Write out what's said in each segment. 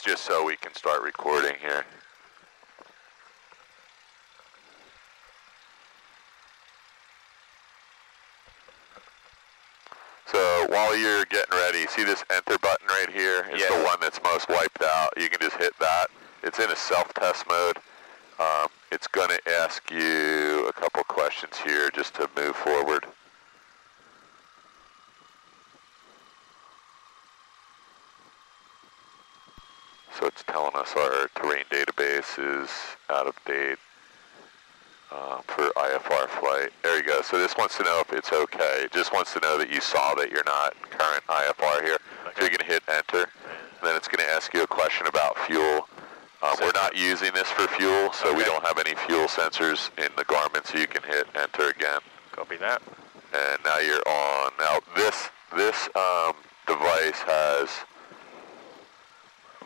It's just so we can start recording here. So while you're getting ready, see this enter button right here? It's the one that's most wiped out. You can just hit that. It's in a self-test mode. It's going to ask you a couple questions here just to move forward. So it's telling us our terrain database is out of date for IFR flight. There you go. So this wants to know if it's okay. It just wants to know that you saw that you're not current IFR here. Okay. So you're going to hit enter. And then it's going to ask you a question about fuel. We're not using this for fuel, so we don't have any fuel sensors in the Garmin, so you can hit enter again. Copy that. And now you're on. Now this device has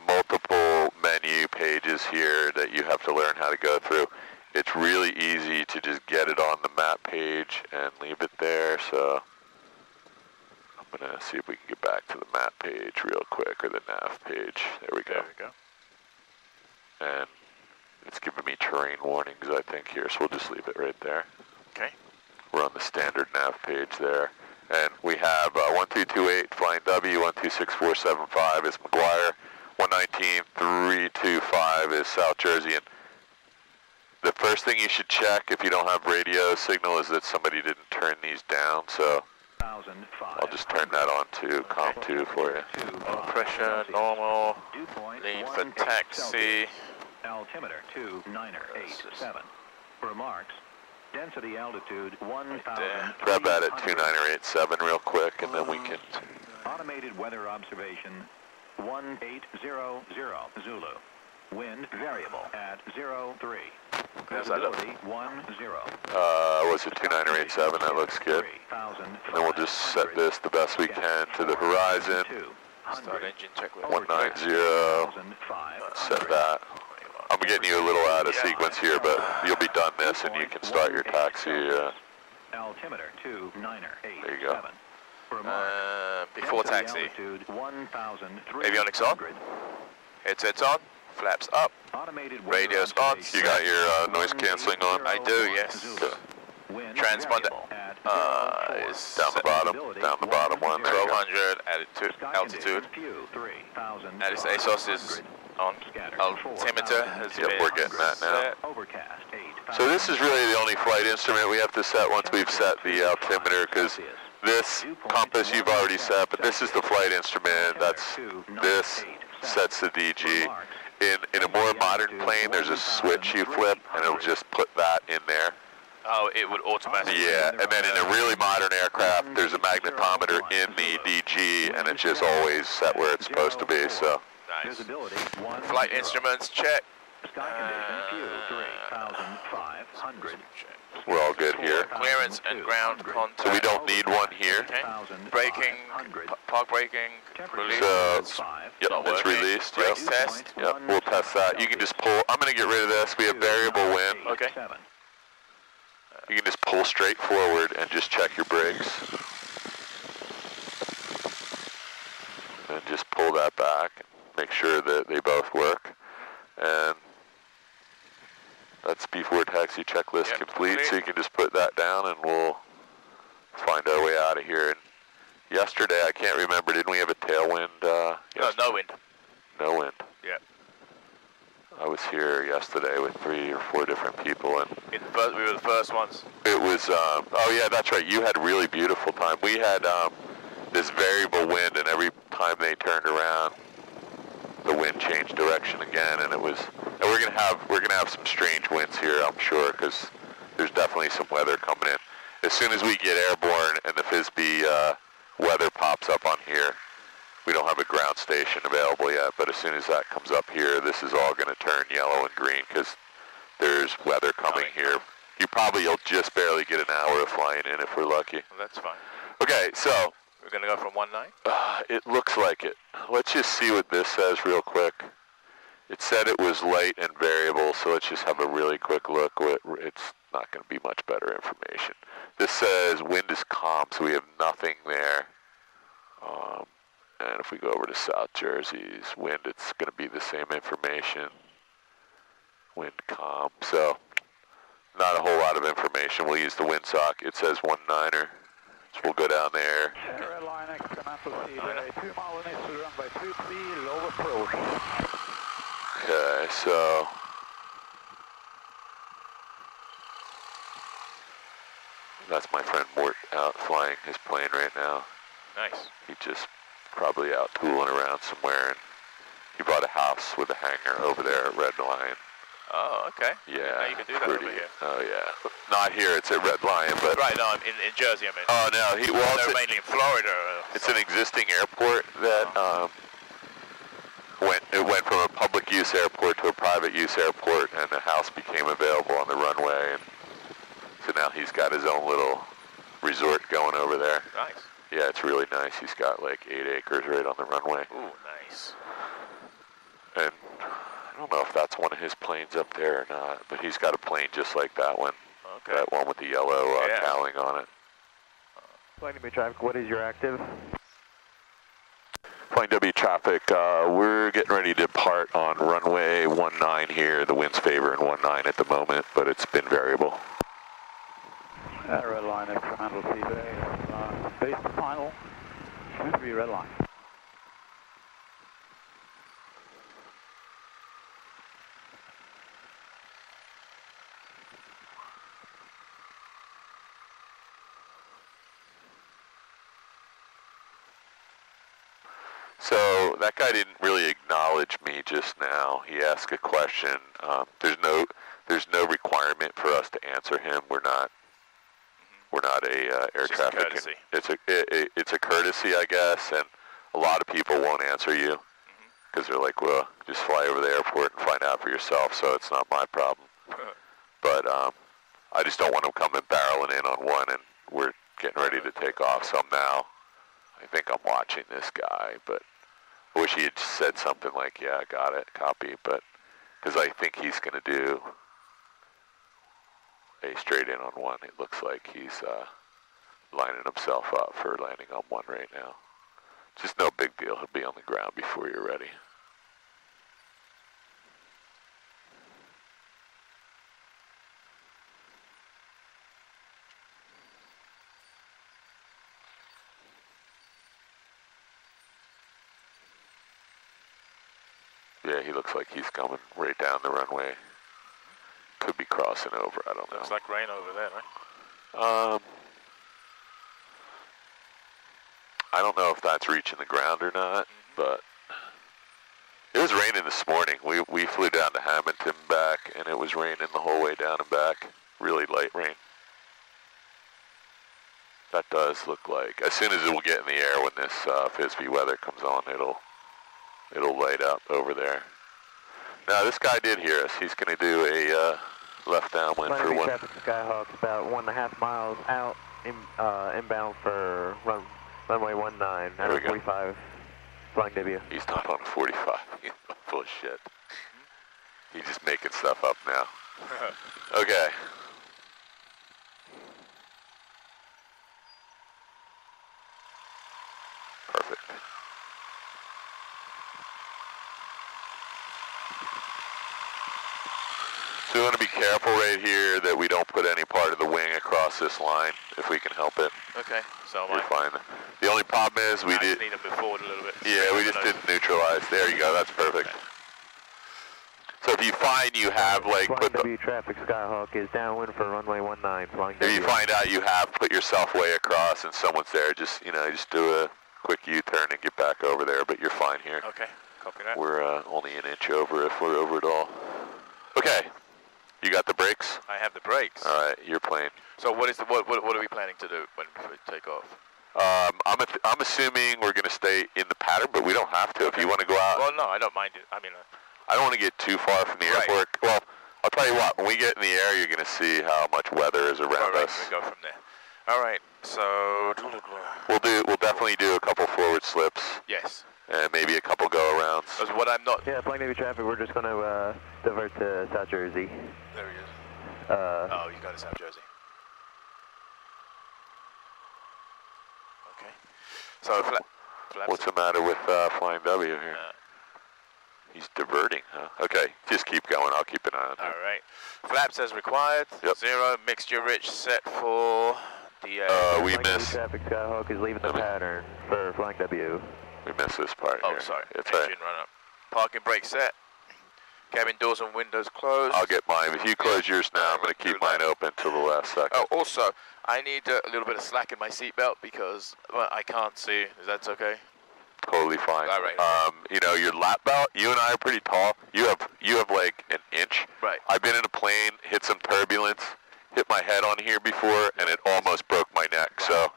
multiple menu pages here that you have to learn how to go through. It's really easy to just get it on the map page and leave it there, so I'm going to see if we can get back to the map page real quick, or the nav page. There we go. There we go. And it's giving me terrain warnings, I think, here, so we'll just leave it right there. Okay. We're on the standard nav page there. And we have 1228 flying W, 126475 is McGuire, 119325 is South Jersey. And the first thing you should check if you don't have radio signal is that somebody didn't turn these down, so I'll just turn that on to COM 2 for you. Low pressure, normal, lead for taxi. Altimeter 29887. Remarks, density altitude 1,000. Grab that at 29887 real quick, and then we can... Automated weather observation 1800 Zulu. Wind variable at 03. Visibility 10. Was it 29887? That looks good. And we'll just set this the best we can to the horizon. Start engine checklist. 190. Set that. I'm getting you a little out of sequence here, but you'll be done this and you can start your taxi. Altimeter 29887. There you go. Before taxi. Avionics on. Headsets on. Flaps up. Radio's on. You got your noise cancelling on? I do, yes. Okay. Transponder is down the bottom one. 1200 altitude. And this ASOS is on. Altimeter has been we're getting that now. Set. So this is really the only flight instrument we have to set once we've set the altimeter, because this compass you've already set, but this is the flight instrument. This sets the DG. In a more modern plane, there's a switch you flip, and it'll just put that in there. Oh, it would automatically. Yeah, and then in a really modern aircraft, there's a magnetometer in the DG, and it's just always set where it's supposed to be. So. Nice. Flight instruments check. We're all good here. Clearance and ground contact. So we don't need one here. Okay. Braking, park braking, release. So, yep, it's released. Yep. Brakes test. Yep, we'll test that. You can just pull. I'm going to get rid of this. We have variable wind. Okay. You can just pull straight forward and just check your brakes. And just pull that back and make sure that they both work. And that's before taxi checklist complete, so you can just put that down and we'll find our way out of here. And yesterday, I can't remember, didn't we have a tailwind? No wind. No wind. Yeah. I was here yesterday with 3 or 4 different people, and we were the first ones. it was, oh yeah, that's right, you had really beautiful time. We had this variable wind, and every time they turned around, the wind changed direction again, and it was, and we're gonna have some strange winds here, I'm sure, because there's definitely some weather coming in. As soon as we get airborne and the FSB weather pops up on here, we don't have a ground station available yet, but as soon as that comes up here, this is all going to turn yellow and green because there's weather coming here. You'll just barely get an hour of flying in if we're lucky. Well, that's fine. Okay, so we're going to go from 19? It looks like it. Let's just see what this says real quick. It said it was light and variable, so let's just have a really quick look. It's not going to be much better information. This says wind is calm, so we have nothing there. And if we go over to South Jersey's wind, it's going to be the same information. Wind calm, so not a whole lot of information. We'll use the windsock. It says 19er, so we'll go down there. Red line, incremental speed, 2 mile in to runway 23, low approach. Okay, so that's my friend Mort out flying his plane right now. Nice. He just probably out tooling around somewhere, and he bought a house with a hangar over there at Red Lion. Oh, okay. Yeah, now you can do that over here. Oh yeah, not here. It's at Red Lion, but right. No, in Jersey. I mean. Oh no, they're mainly in Florida. It's an existing airport that went from a public use airport to a private use airport, and the house became available on the runway, and so now he's got his own little resort going over there. Nice. Yeah, it's really nice. He's got like 8 acres right on the runway. Ooh, nice. And I don't know if that's one of his planes up there or not, but he's got a plane just like that one. Okay. That one with the yellow cowling on it. Flying W traffic, what is your active? Flying W traffic, we're getting ready to depart on runway 19 here. The wind's favoring 19 at the moment, but it's been variable. Red line, incremental speed, base to final, going to be red line. So that guy didn't really acknowledge me just now. He asked a question. There's no requirement for us to answer him. We're not a air traffic. Courtesy. It's a courtesy, I guess, and a lot of people won't answer you because they're like, well, just fly over the airport and find out for yourself. So it's not my problem. But I just don't want him coming barreling in on one, and we're getting ready to take off. So now I think I'm watching this guy, but I wish he had said something like, yeah, I got it, copy, but because I think he's going to do a straight in on one. It looks like he's lining himself up for landing on one right now. Just no big deal. He'll be on the ground before you're ready. Yeah, he looks like he's coming right down the runway. Could be crossing over, I don't know. Looks like rain over there, right? I don't know if that's reaching the ground or not, but it was raining this morning. We flew down to Hamilton back, and it was raining the whole way down and back. Really light rain. That does look like, as soon as it will get in the air when this FSB weather comes on, it'll light up over there. Now this guy did hear us. He's going to do a left downwind for one. Traffic Skyhawk about 1.5 miles out, inbound for runway 19, There we go. 45, flying W. He's not on a 45. He's full of shit. He's just making stuff up now. Okay. Perfect. So we want to be careful right here that we don't put any part of the wing across this line, if we can help it. Okay, so We're fine. The only problem is we need to move forward a little bit. Yeah, we just didn't neutralize. There you go. That's perfect. Okay. So if you find you have like Flying W traffic Skyhawk is downwind for runway 19, flying W. if you find out you have put yourself way across and someone's there, just just do a quick U-turn and get back over there. But you're fine here. Okay, copy that. We're only an inch over if we're over at all. Okay, you got the brakes? I have the brakes. All right, you're playing. So what are we planning to do when we take off? I'm assuming we're going to stay in the pattern, but we don't have to. If you want to go out. Well, no, I don't mind it. I mean, I don't want to get too far from the airport. Well, I'll tell you what. When we get in the air, you're going to see how much weather is around us. We go from there. All right. So We'll definitely do a couple forward slips. Yes. And maybe a couple go-arounds. Because what I'm not. Yeah, flying Navy traffic. We're just going to divert to South Jersey. There he is. Oh, you got to South Jersey. Okay. So flag What's the matter with Flying W here? He's diverting, huh? Okay, just keep going. I'll keep an eye on him. All right. Flaps as required. Yep. 0, mixture rich, set for DA. We Flying W missed. traffic, Skyhawk is leaving the pattern for Flying W. We missed this part Oh, here. sorry. It's Engine all right. run up. Parking brake set. Cabin doors and windows closed. I'll get mine. If you close yours now, I'm going to keep mine open till the last second. Oh, also, I need a little bit of slack in my seatbelt because I can't see. Is that okay? Totally fine. All right. You know, your lap belt, you and I are pretty tall. You have like an inch. Right. I've been in a plane, hit some turbulence, hit my head on here before, and it almost broke my neck. So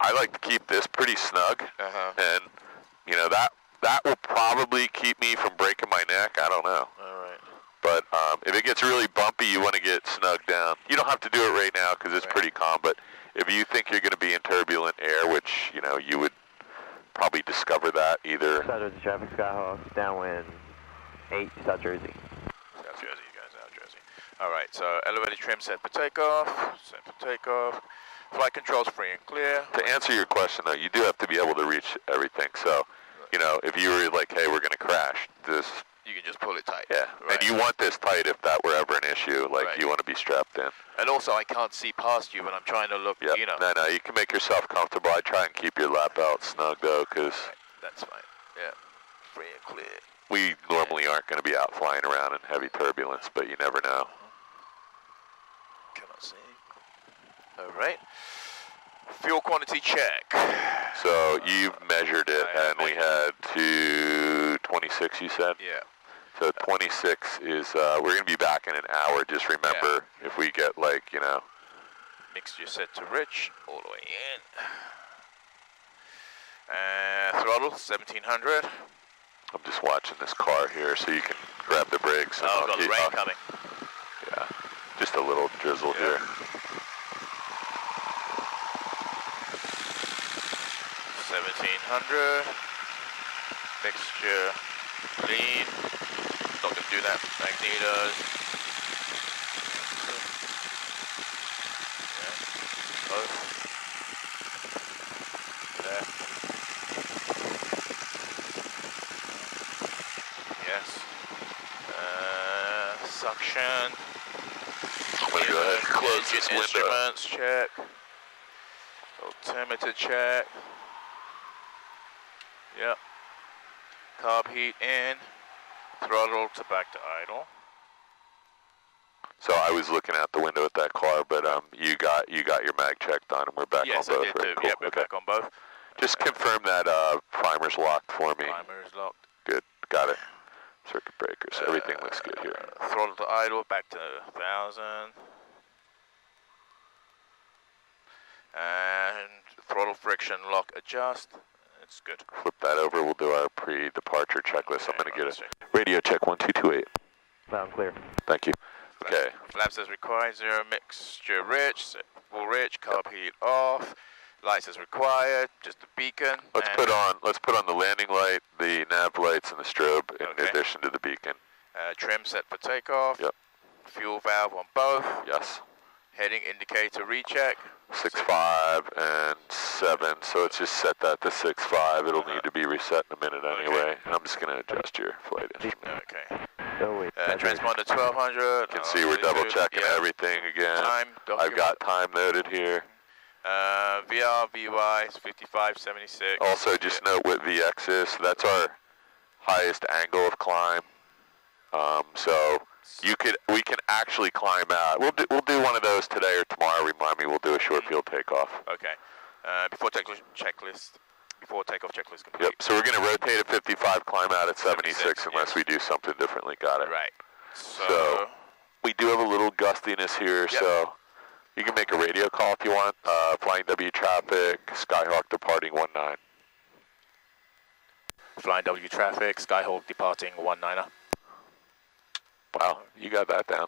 I like to keep this pretty snug. And, you know, that will probably keep me from breaking my neck. I don't know. All right. But if it gets really bumpy, you want to get snugged down. You don't have to do it right now because it's pretty calm. But if you think you're going to be in turbulent air, which, you know, you would probably discover that either. South Jersey traffic, Skyhawk, downwind 8, South Jersey. South Jersey, you guys, South Jersey. All right, so elevator trim set for takeoff. Set for takeoff. Flight controls free and clear. To answer your question, though, you do have to be able to reach everything. So, you know, if you were like, hey, we're going to crash, this... You can just pull it tight. Yeah, Right. and you want this tight if that were ever an issue. Like, Right. you want to be strapped in. And also, I can't see past you when I'm trying to look, Yeah, you know. no, you can make yourself comfortable. I try and keep your lap belt snug, though, because That's fine. Yeah. Free and clear. we normally aren't going to be out flying around in heavy turbulence, but you never know. Cannot see. All right. Fuel quantity check. So you've measured it, I have and we had 226, you said? Yeah. So 26 is, we're going to be back in an hour. Just remember, if we get like, you know, Mixture set to rich, all the way in. Throttle, 1700. I'm just watching this car here, so you can grab the brakes. And Oh, I'll got the keep- rain I'll- coming. Yeah, just a little drizzle Yeah. here. 1700. Mixture, lean. Not going to do that. Magnetos. Yeah. Both. There. Yes. Suction. I'm going to go ahead and close Engine this window. instruments check. Altimeter check. Yep. Carb heat in. Throttle to back to idle. So I was looking out the window at that car, but you got your mag check done, and we're back Yes, on both. I did right? too. Cool. Yep, we're Okay. back on both. Just confirm that primer's locked for me. Primer is locked. Good, got it. Circuit breakers, everything looks good here. Throttle to idle, back to 1000. And throttle friction lock adjust. It's good. Flip that over. We'll do our pre-departure checklist. I'm going to get let's a check. radio check 1228. Loud and clear. Thank you. Okay. Flaps as required, 0 mixture rich, set full rich, carb heat off. Lights as required, just a beacon. Let's and, put on the landing light, the nav lights, and the strobe in Okay. addition to the beacon. Trim set for takeoff. Yep. Fuel valve on both. Yes. Heading indicator recheck. 6.5 and 7. So let's just set that to 6.5. It'll need to be reset in a minute anyway. And I'm just going to adjust your flight instrument. Okay. Oh, wait. Transponder 1200. You can see we're double checking everything again. Time I've got time noted here. VR, VY is 5576. Also, just note what VX is. That's our highest angle of climb. So we can actually climb out. We'll do one of those today or tomorrow. Remind me. We'll do a short field takeoff. Okay. Before takeoff checklist complete. Yep. So we're going to rotate at 55, climb out at 76 unless yes. we do something differently. Got it. Right. So we do have a little gustiness here, Yep. so you can make a radio call if you want. Flying W traffic, Skyhawk departing 19. Flying W traffic, Skyhawk departing 19er. Wow, you got that down.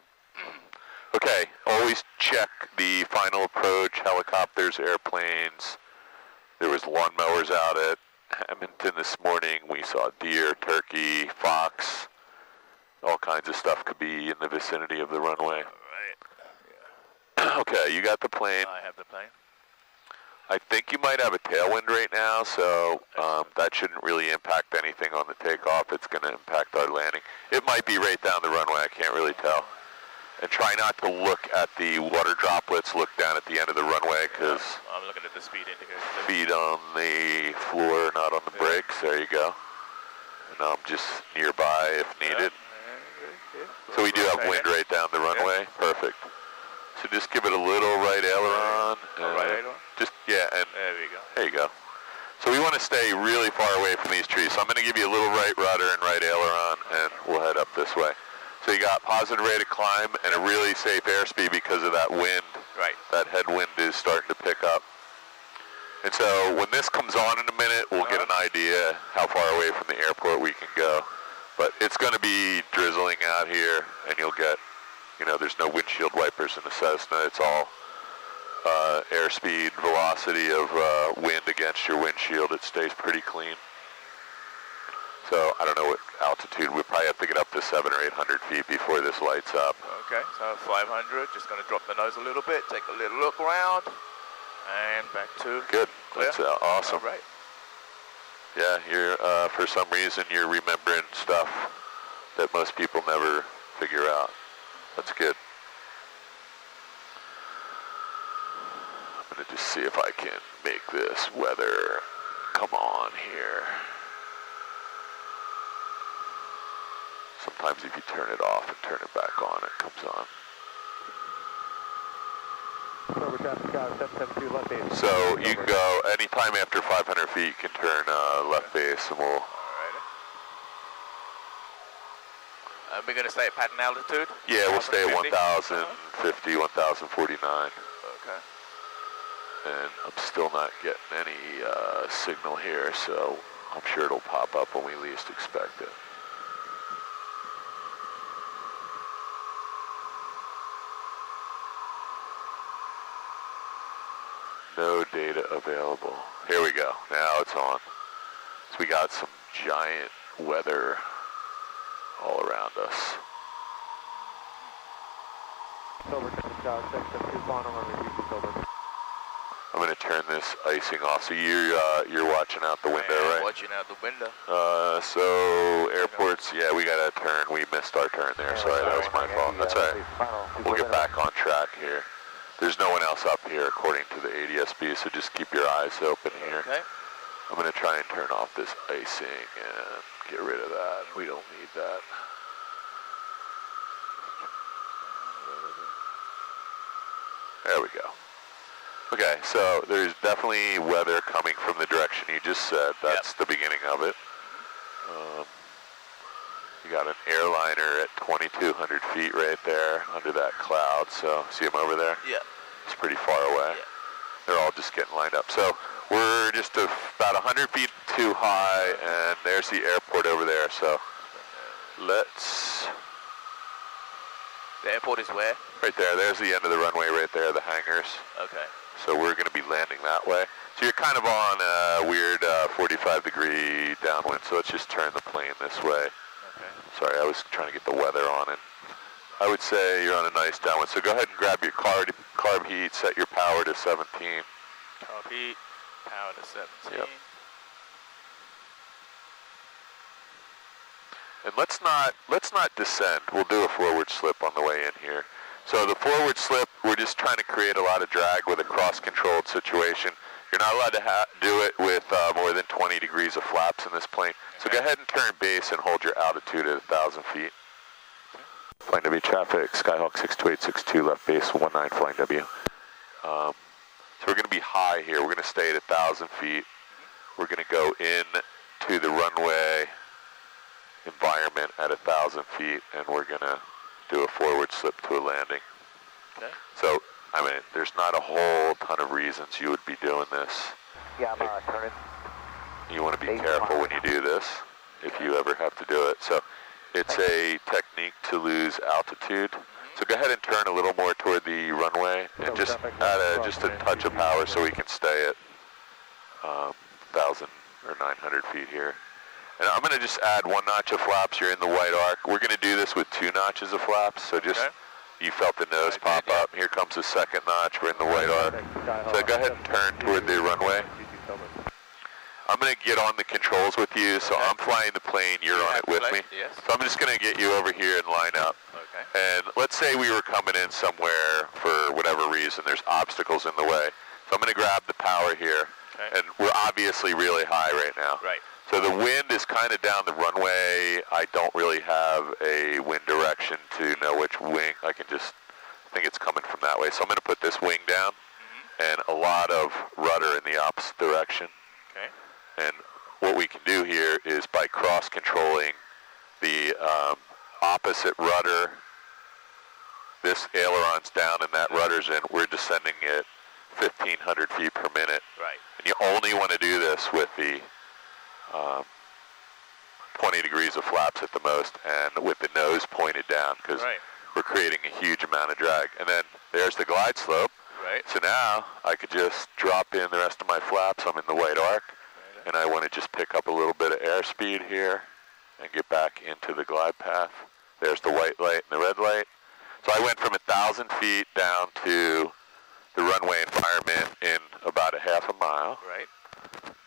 Okay, always check the final approach, helicopters, airplanes. There was lawnmowers out at Hamilton this morning. We saw deer, turkey, fox. All kinds of stuff could be in the vicinity of the runway. Right. Okay, you got the plane. I have the plane. I think you might have a tailwind right now, so that shouldn't really impact anything on the takeoff. It's going to impact our landing. It might be right down the runway. I can't really tell. And try not to look at the water droplets. Look down at the end of the runway, because I'm looking at the speed indicator. feet on the floor, not on the brakes. There you go. And I'm just nearby if needed. So we do have wind right down the runway. Perfect. So just give it a little right aileron. Right aileron? Just, yeah, and there we go. there you go. So we want to stay really far away from these trees. So I'm going to give you a little right rudder and right aileron, and we'll head up this way. So you got positive rate of climb and a really safe airspeed because of that wind. Right. That headwind is starting to pick up. And so when this comes on in a minute, we'll get an idea how far away from the airport we can go. But it's going to be drizzling out here, and you'll get, you know, there's no windshield wipers in the Cessna. It's all airspeed, velocity of wind against your windshield. It stays pretty clean. So I don't know what altitude. We probably have to get up to 700 or 800 feet before this lights up. Okay, so 500. Just going to drop the nose a little bit, take a little look around, and back to Good. clear. That's awesome. All right. Yeah, you're for some reason you're remembering stuff that most people never figure out. That's good. I'm gonna just see if I can make this weather come on here. Sometimes if you turn it off and turn it back on, it comes on. So you can go anytime after 500 feet, you can turn left base, and we'll. Alrighty. We're going to stay at pattern altitude? Yeah, we'll stay at 1,050? 1,050, 1,049. Okay. And I'm still not getting any signal here, so I'm sure it'll pop up when we least expect it. No data available. Here we go. Now it's on. So we got some giant weather all around us. I'm going to turn this icing off. So you're watching out the window, right? Watching out the window. So airports, yeah, we got to turn. We missed our turn there. Sorry, that was my fault. That's all right. We'll get back on track here. There's no one else up here according to the ADSB, so just keep your eyes open here. Okay. I'm going to try and turn off this icing and get rid of that. We don't need that. There we go. Okay, so there's definitely weather coming from the direction you just said. That's the beginning of it. You got an airliner at 2,200 feet right there under that cloud. So see him over there? Yeah. It's pretty far away. Yeah. They're all just getting lined up. So we're just about 100 feet too high, and there's the airport over there. So let's... The airport is where? Right there. There's the end of the runway right there, the hangars. Okay. So we're going to be landing that way. So you're kind of on a weird 45-degree downwind. So let's just turn the plane this way. Okay. Sorry, I was trying to get the weather on it. I would say you're on a nice downwind. So go ahead and grab your carb heat, set your power to 17. Carb heat, power to 17. Yep. And let's not descend. We'll do a forward slip on the way in here. So the forward slip, we're just trying to create a lot of drag with a cross-controlled situation. You're not allowed to do it with more than 20 degrees of flaps in this plane. So go ahead and turn base and hold your altitude at 1,000 feet. Flying W traffic, Skyhawk 62862, left base 19, Flying W. So we're going to be high here. We're going to stay at 1,000 feet. We're going to go in to the runway environment at 1,000 feet, and we're going to do a forward slip to a landing. Okay. So, I mean, there's not a whole ton of reasons you would be doing this. Yeah, I'm turning. You want to be careful when you do this, if you ever have to do it. So, it's a technique to lose altitude. So go ahead and turn a little more toward the runway, and just add just a touch of power so we can stay at 1,000 or 900 feet here. And I'm going to just add 1 notch of flaps. You're in the white arc. We're going to do this with 2 notches of flaps. So just You felt the nose pop up. Here comes the second notch. We're in the white arc. So go ahead and turn toward the runway. I'm going to get on the controls with you, so I'm flying the plane, you're on it with me. Yes. So I'm just going to get you over here and line up. Okay. And let's say we were coming in somewhere for whatever reason, there's obstacles in the way. So I'm going to grab the power here, and we're obviously really high right now. Right. So the wind is kind of down the runway. I don't really have a wind direction to know which wing. I can just think it's coming from that way. So I'm going to put this wing down and a lot of rudder in the opposite direction. Okay. And what we can do here is by cross-controlling the opposite rudder, this aileron's down and that rudder's in, we're descending at 1,500 feet per minute. Right. And you only want to do this with the 20 degrees of flaps at the most and with the nose pointed down because we're creating a huge amount of drag. And then there's the glide slope. Right. So now I could just drop in the rest of my flaps. I'm in the white arc. And I want to just pick up a little bit of airspeed here and get back into the glide path. There's the white light and the red light. So I went from 1,000 feet down to the runway environment in about a half a mile. Right.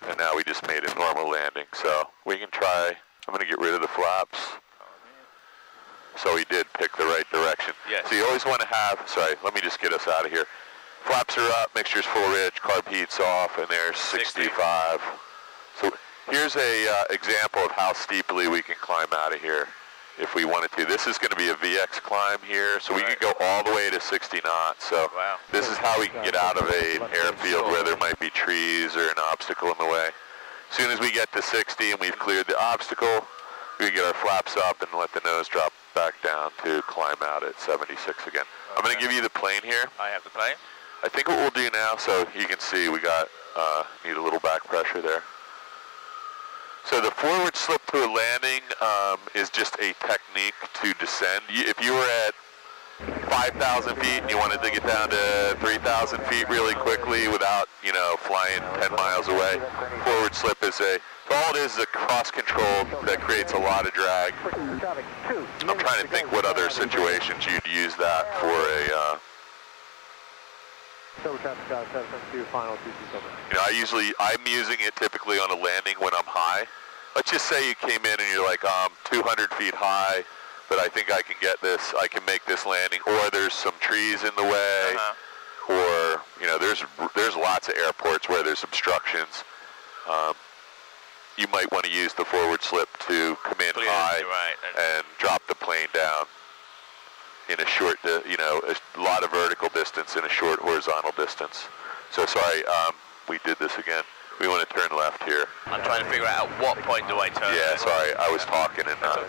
And now we just made a normal landing. So we can try, I'm going to get rid of the flaps. So we did pick the right direction. Yes. So you always want to have, sorry, let me just get us out of here. Flaps are up, mixture's full rich, carb heat's off, and there's 65. So here's a example of how steeply we can climb out of here if we wanted to. This is going to be a VX climb here, so we can go all the way to 60 knots. So this is how we can get out of an airfield where there might be trees or an obstacle in the way. As soon as we get to 60 and we've cleared the obstacle, we get our flaps up and let the nose drop back down to climb out at 76 again. I'm going to give you the plane here. I have the plane. I think what we'll do now, so you can see we got, need a little back pressure there. So the forward slip to a landing is just a technique to descend. If you were at 5,000 feet and you wanted to get down to 3,000 feet really quickly without, you know, flying 10 miles away, forward slip is a, all it is a cross control that creates a lot of drag. I'm trying to think what other situations you'd use that for a, you know, I'm using it typically on a landing when I'm high. Let's just say you came in and you're like, 200 feet high, but I think I can get this, I can make this landing, or there's some trees in the way, or, you know, there's lots of airports where there's obstructions. You might want to use the forward slip to come in high and drop the plane down in a short, you know, a lot of vertical distance in a short horizontal distance. So sorry, we did this again. We want to turn left here. I'm trying to figure out at what point do I turn. Yeah, sorry, I was talking and not.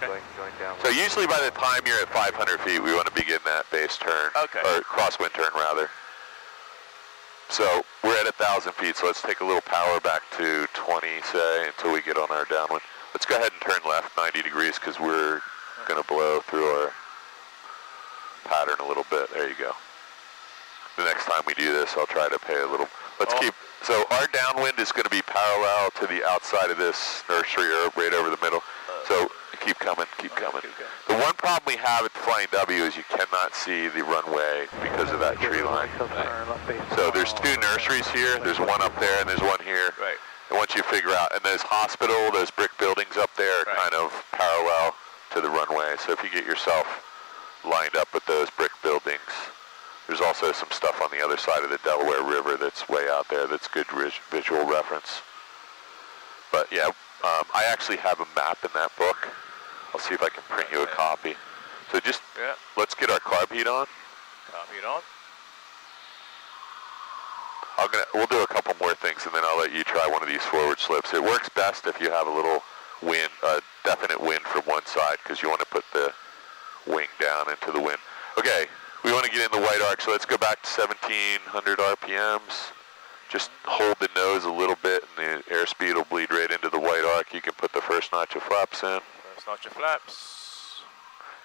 So usually by the time you're at 500 feet, we want to begin that base turn, or crosswind turn rather. So we're at 1,000 feet, so let's take a little power back to 20, say, until we get on our downwind. Let's go ahead and turn left 90 degrees because we're going to blow through our pattern a little bit. There you go. The next time we do this, I'll try to pay a little. Let's keep, so our downwind is going to be parallel to the outside of this nursery, or right over the middle. So keep coming, keep coming. The one problem we have at Flying W is you cannot see the runway because of that tree line. So there's two nurseries here. There's one up there and there's one here. Right. And once you figure out, and this hospital, those brick buildings up there are kind of parallel to the runway. So if you get yourself lined up with those brick buildings, there's also some stuff on the other side of the Delaware River that's way out there that's good visual reference. But yeah, I actually have a map in that book. I'll see if I can print you a copy. So just, let's get our carb heat on. Carb heat on. We'll do a couple more things and then I'll let you try one of these forward slips. It works best if you have a little wind, definite wind from one side, because you want to put the wing down into the wind. Okay, we want to get in the white arc, so let's go back to 1,700 RPMs. Just hold the nose a little bit and the airspeed will bleed right into the white arc. You can put the first notch of flaps in. First notch of flaps.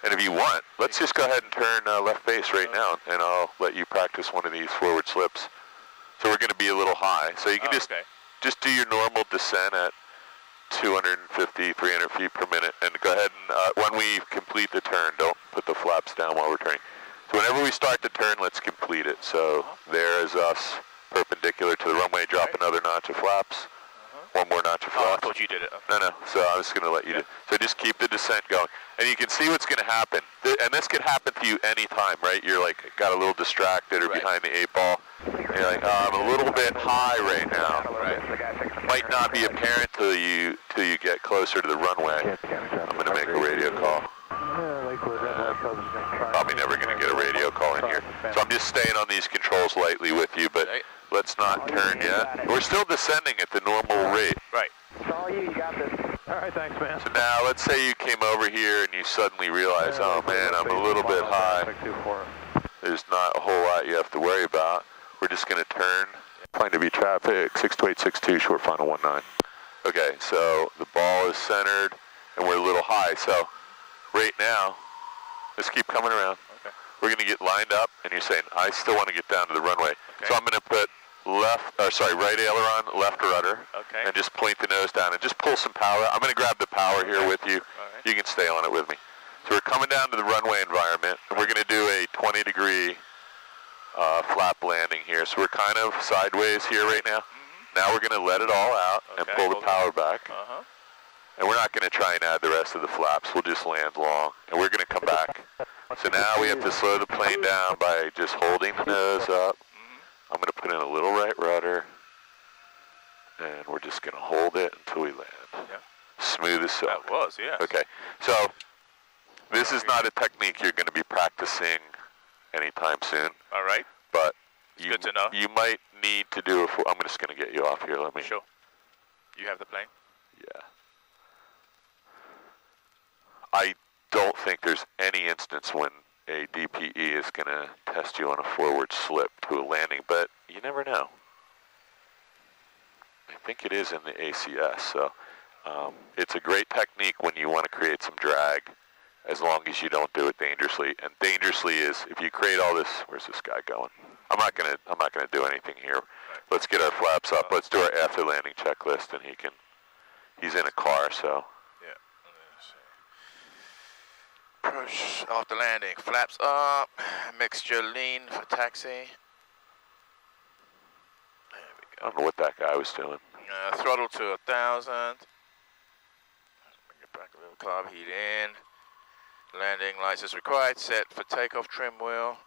And if you want, let's just go ahead and turn left base right now, and I'll let you practice one of these forward slips. So we're going to be a little high. So you can just do your normal descent at 250, 300 feet per minute, and go ahead and when we complete the turn, don't put the flaps down while we're turning. So whenever we start to turn, let's complete it. So there is us perpendicular to the runway. Drop another notch of flaps. One more notch of flaps. Oh, I thought you did it. No. So I was going to let you do. So just keep the descent going. And you can see what's going to happen. And this could happen to you anytime, right? You're like, got a little distracted or behind the 8-ball. And you're like, oh, I'm a little bit high right now. Might not be apparent till you get closer to the runway. I'm going to make a radio call. Probably never going to get a radio call in here. So I'm just staying on these controls lightly with you, but let's not turn yet. We're still descending at the normal rate. Right. It's all you got this. All right, thanks, man. So now, let's say you came over here and you suddenly realize, oh man, I'm a little bit high. There's not a whole lot you have to worry about. We're just going to turn. Find to be traffic, 62862, short final 19. Okay, so the ball is centered and we're a little high. So right now, let's keep coming around. Okay. We're going to get lined up and you're saying, I still want to get down to the runway. Okay. So I'm going to put right aileron, left rudder, and just point the nose down and just pull some power. I'm going to grab the power here with you. Right. You can stay on it with me. So we're coming down to the runway environment, and we're going to do a 20-degree flap landing here. So we're kind of sideways here right now. Now we're going to let it all out and pull the power back. And we're not going to try and add the rest of the flaps. We'll just land long, and we're going to come back. So now we have to slow the plane down by just holding the nose up. I'm going to put in a little right rudder, and we're just going to hold it until we land. Yeah. Smooth as silk. That was, yes. Okay, so this is not a technique you're going to be practicing anytime soon. All right. But Good to know. You might need to do I'm just going to get you off here. Let me. Sure. You have the plane? Yeah. I don't think there's any instance when a DPE is going to test you on a forward slip to a landing, but you never know. I think it is in the ACS, so it's a great technique when you want to create some drag, as long as you don't do it dangerously. And dangerously is if you create all this. Where's this guy going? I'm not gonna do anything here. Right. Let's get our flaps up. Let's do our after landing checklist, and he's in a car, so. Push after landing, flaps up, mixture lean for taxi. There we go. I don't know what that guy was doing. Throttle to 1,000. Bring it back a little, carb heat in. Landing lights is required, set for takeoff trim wheel.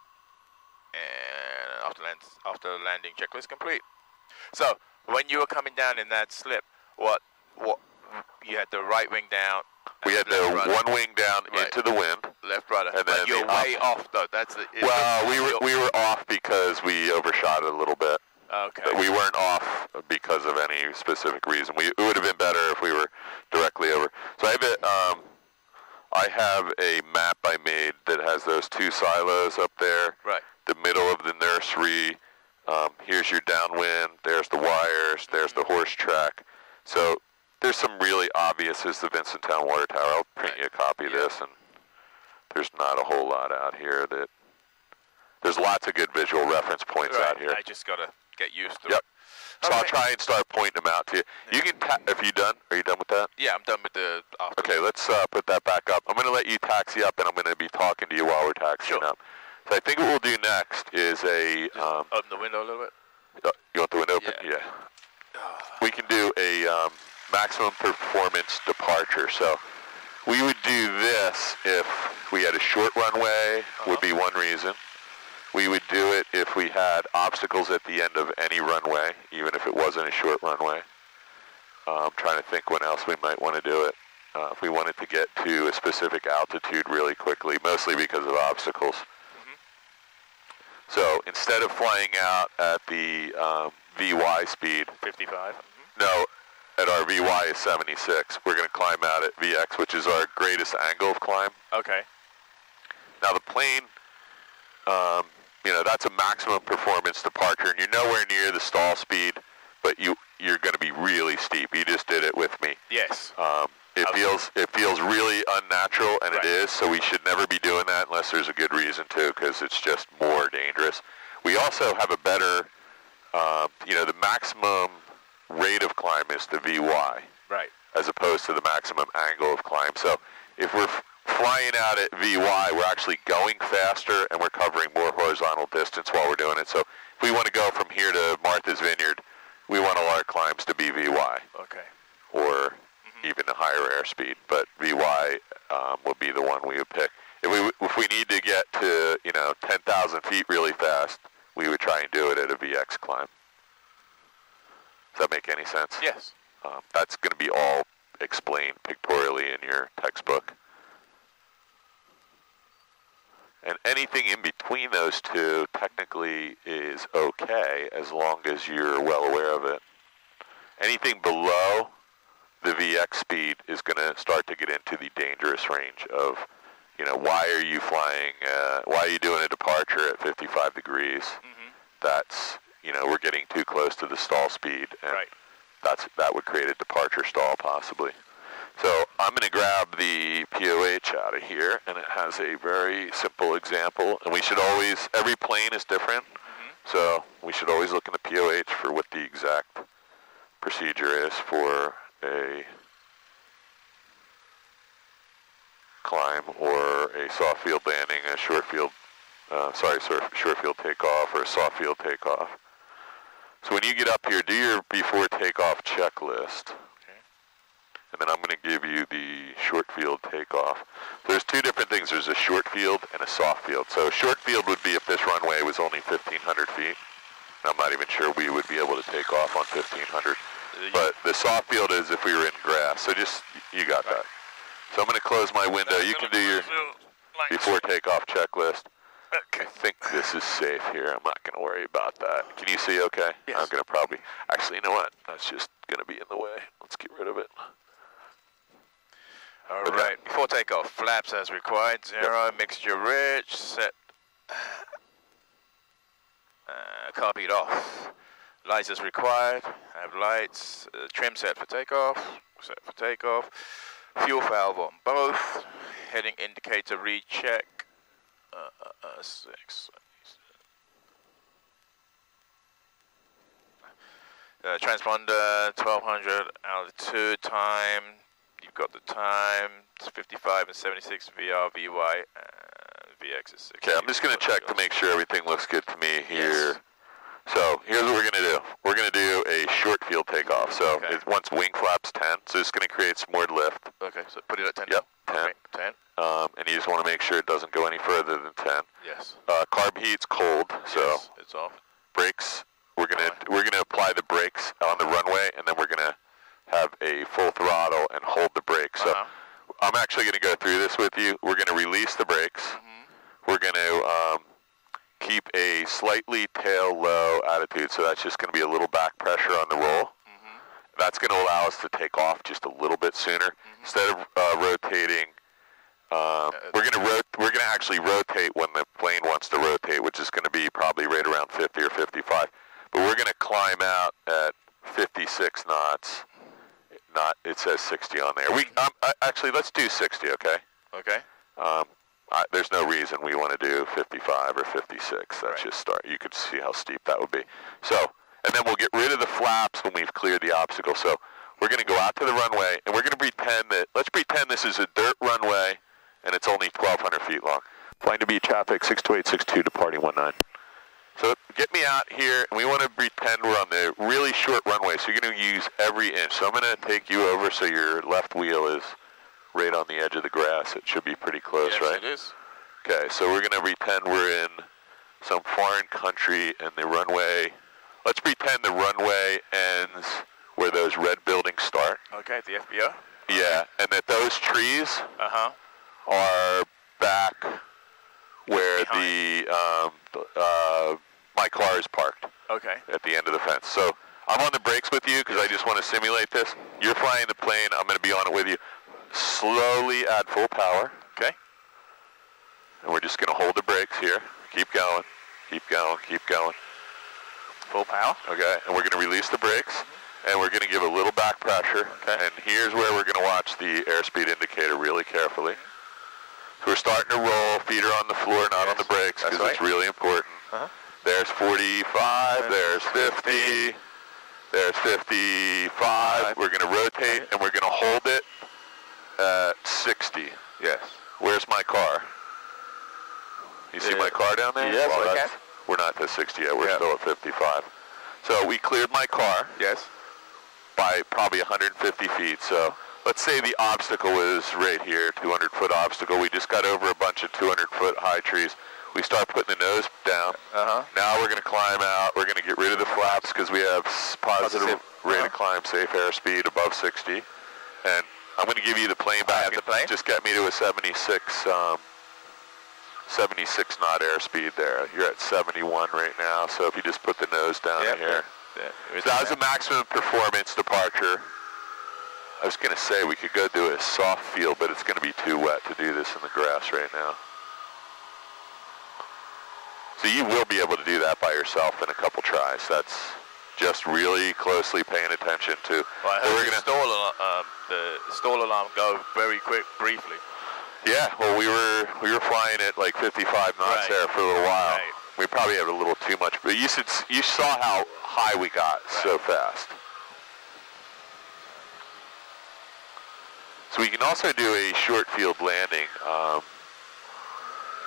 And after landing checklist complete. So, when you were coming down in that slip, what you had the right wing down. We had the one wing down into the wind. Left rudder. And then you're way off though. That's the. We were off because we overshot it a little bit. Okay. But we weren't off because of any specific reason. It would have been better if we were directly over. So I have a map I made that has those two silos up there. Right. The middle of the nursery. Here's your downwind. There's the wires. There's the horse track. So there's some really obvious. Is the Vincenttown Water Tower. I'll print you a copy of this, and there's not a whole lot out here that. There's lots of good visual reference points out here. I just gotta get used to it. So okay. I'll try and start pointing them out to you. You can. Are you done? Are you done with that? Yeah, I'm done with the. Okay, let's put that back up. I'm going to let you taxi up, and I'm going to be talking to you while we're taxiing up. So I think what we'll do next is open the window a little bit. You want the window open? Yeah. We can do a maximum performance departure. So we would do this if we had a short runway. Would be one reason. We would do it if we had obstacles at the end of any runway, even if it wasn't a short runway. I'm trying to think when else we might want to do it. If we wanted to get to a specific altitude really quickly, mostly because of obstacles. So instead of flying out at the VY speed, 55. No, at our VY is 76. We're going to climb out at VX, which is our greatest angle of climb. Okay. Now the plane, that's a maximum performance departure, and you're nowhere near the stall speed, but you're going to be really steep. You just did it with me. Yes. It feels really unnatural, and it is. So we should never be doing that unless there's a good reason to, because it's just more dangerous. We also have a better, the maximum rate of climb is the VY, right, as opposed to the maximum angle of climb. So if flying out at VY, we're actually going faster and we're covering more horizontal distance while we're doing it. So if we want to go from here to Martha's Vineyard, we want all our climbs to be VY. Okay. Or even a higher airspeed, but VY would be the one we would pick. If we need to get to 10,000 feet really fast, we would try and do it at a VX climb. Does that make any sense? Yes. That's going to be all explained pictorially in your textbook. And anything in between those two technically is okay as long as you're well aware of it. Anything below the VX speed is going to start to get into the dangerous range of, why are you flying, why are you doing a departure at 55 degrees? That's, we're getting too close to the stall speed, and that would create a departure stall possibly. So I'm going to grab the POH out of here, and it has a very simple example, and we should always, every plane is different, so we should always look in the POH for what the exact procedure is for a climb or a soft field landing, a short field takeoff or a soft field takeoff. So when you get up here, do your before takeoff checklist. Okay. And then I'm going to give you the short field takeoff. There's two different things. There's a short field and a soft field. So short field would be if this runway was only 1,500 feet. I'm not even sure we would be able to take off on 1,500. But the soft field is if we were in grass. So just, you got that. So I'm going to close my window. You can do your before takeoff checklist. Okay. I think this is safe here. I'm not going to worry about that. Can you see okay? Yes. I'm going to probably, actually, you know what? That's just going to be in the way. Let's get rid of it. All right. Before takeoff, flaps as required. 0, mixture rich, set. Copied off. Lights as required. Have lights. Trim set for takeoff. Set for takeoff. Fuel valve on both. Heading indicator recheck. 6. Transponder 1200 altitude time. You've got the time. It's 55 and 76 VR, VY, VX is 60. Okay, I'm just going to check to make sure everything looks good to me here. Yes. So here's what we're going to do. We're going to do a short field takeoff. So Okay. once wing flaps 10, so it's going to create some more lift. Okay, so put it at 10. Yep, 10. Okay, 10. And you just want to make sure it doesn't go any further than 10. Yes. Carb heat's cold, so Yes, it's off. brakes. We're gonna apply the brakes on the runway, and then we're gonna have a full throttle and hold the brakes. So I'm actually gonna go through this with you. We're gonna release the brakes. We're gonna keep a slightly tail low attitude, so that's just gonna be a little back pressure on the roll. That's gonna allow us to take off just a little bit sooner instead of rotating. We're gonna actually rotate when the plane wants to rotate, which is gonna be probably right around 50 or 55. But we're gonna climb out at 56 knots. It says 60 on there. Actually, let's do 60, okay? Okay. There's no reason we want to do 55 or 56. That's just start. You could see how steep that would be. So, and then we'll get rid of the flaps when we've cleared the obstacle. So we're going to go out to the runway, and we're going to pretend that, let's pretend this is a dirt runway, and it's only 1,200 feet long. Flying to be traffic 62862 departing 19. So get me out here, and we want to pretend we're on the really short runway, so you're going to use every inch. So I'm going to take you over so your left wheel is right on the edge of the grass. It should be pretty close, right? Yes, it is. Okay, so we're going to pretend we're in some foreign country, and the runway, let's pretend the runway ends where those red buildings start. Okay, the FBO? Yeah, and that those trees are back where my car is parked. Okay. At the end of the fence. So I'm on the brakes with you because I just want to simulate this. You're flying the plane. I'm going to be on it with you. Slowly add full power. Okay. And we're just going to hold the brakes here. Keep going. Keep going. Keep going. Full power. Okay. And we're going to release the brakes. And we're going to give a little back pressure. Okay. And here's where we're going to watch the airspeed indicator really carefully. So we're starting to roll. Feet are on the floor, not on the brakes, because it's really important. There's 45, there's 50, there's 55. We're going to rotate, and we're going to hold it at 60. Yes. Where's my car? You see my car down there? Yes, Well, I can. we're not to 60 yet. We're still at 55. So we cleared my car. Yes. By probably 150 feet. So let's say the obstacle is right here, 200-foot obstacle. We just got over a bunch of 200-foot high trees. We start putting the nose down. Now we're going to climb out. We're going to get rid of the flaps because we have positive rate of climb, safe airspeed above 60. And I'm going to give you the plane back. The plane? Just get me to a 76 knot airspeed there. You're at 71 right now, so if you just put the nose down here. So that was a maximum performance departure. I was going to say we could go do a soft field, but it's going to be too wet to do this in the grass right now. So you will be able to do that by yourself in a couple tries. That's just really closely paying attention to. Well, I heard the stall alarm go very quick, briefly. Yeah, well, we were flying at like 55 knots there for a little while. Right. We probably had a little too much, but you saw how high we got so fast. So we can also do a short field landing.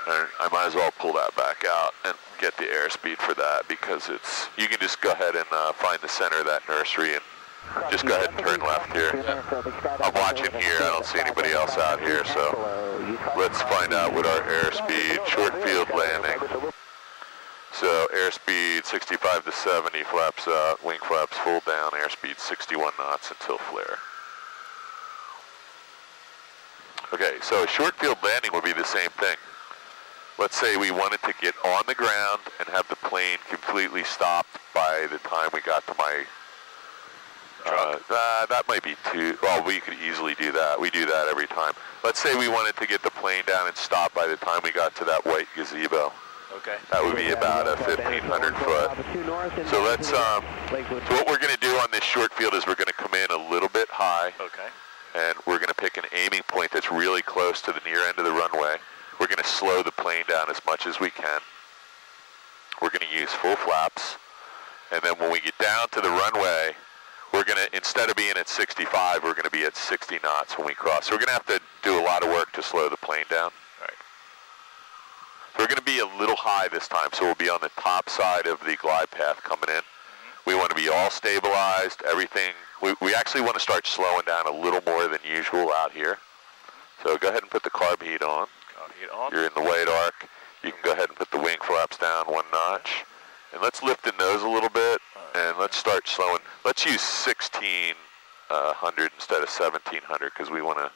I might as well pull that back out and get the airspeed for that because you can just go ahead and find the center of that nursery and just go ahead and turn left here. I'm watching here. I don't see anybody else out here, so let's find out what our airspeed, short field landing. So airspeed 65 to 70, flaps out, wing flaps full down, airspeed 61 knots until flare. Okay, so a short field landing would be the same thing. Let's say we wanted to get on the ground and have the plane completely stopped by the time we got to my truck. That might be too, well, we could easily do that. We do that every time. Let's say we wanted to get the plane down and stop by the time we got to that white gazebo. Okay. That would be about a 1,500 foot. So let's, so what we're going to do on this short field is we're going to come in a little bit high. Okay. And we're going to pick an aiming point that's really close to the near end of the runway. We're going to slow the plane down as much as we can. We're going to use full flaps. And then when we get down to the runway, we're going to, instead of being at 65, we're going to be at 60 knots when we cross. So we're going to have to do a lot of work to slow the plane down. Right. So we're going to be a little high this time, so we'll be on the top side of the glide path coming in. We want to be all stabilized, everything. We actually want to start slowing down a little more than usual out here. So go ahead and put the carb heat on. You're in the white arc. You can go ahead and put the wing flaps down 1 notch. And let's lift the nose a little bit, and let's start slowing. Let's use 1,600 instead of 1,700 because we want to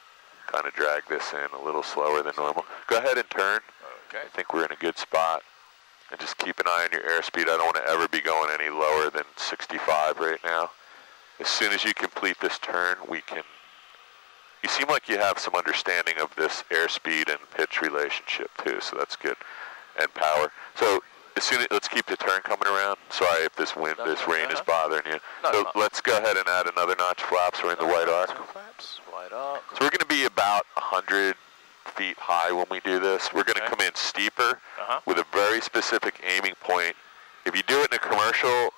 kind of drag this in a little slower than normal. Go ahead and turn. Okay. I think we're in a good spot. And just keep an eye on your airspeed. I don't want to ever be going any lower than 65 right now. As soon as you complete this turn, we can... You seem like you have some understanding of this airspeed and pitch relationship too, so that's good. And power. So as soon as, let's keep the turn coming around. Sorry if this wind, this rain is bothering you. So let's go ahead and add another notch flaps. We're in the white arc. Flaps, white arc. So we're going to be about 100 feet high when we do this. We're going to come in steeper with a very specific aiming point. If you do it in a commercial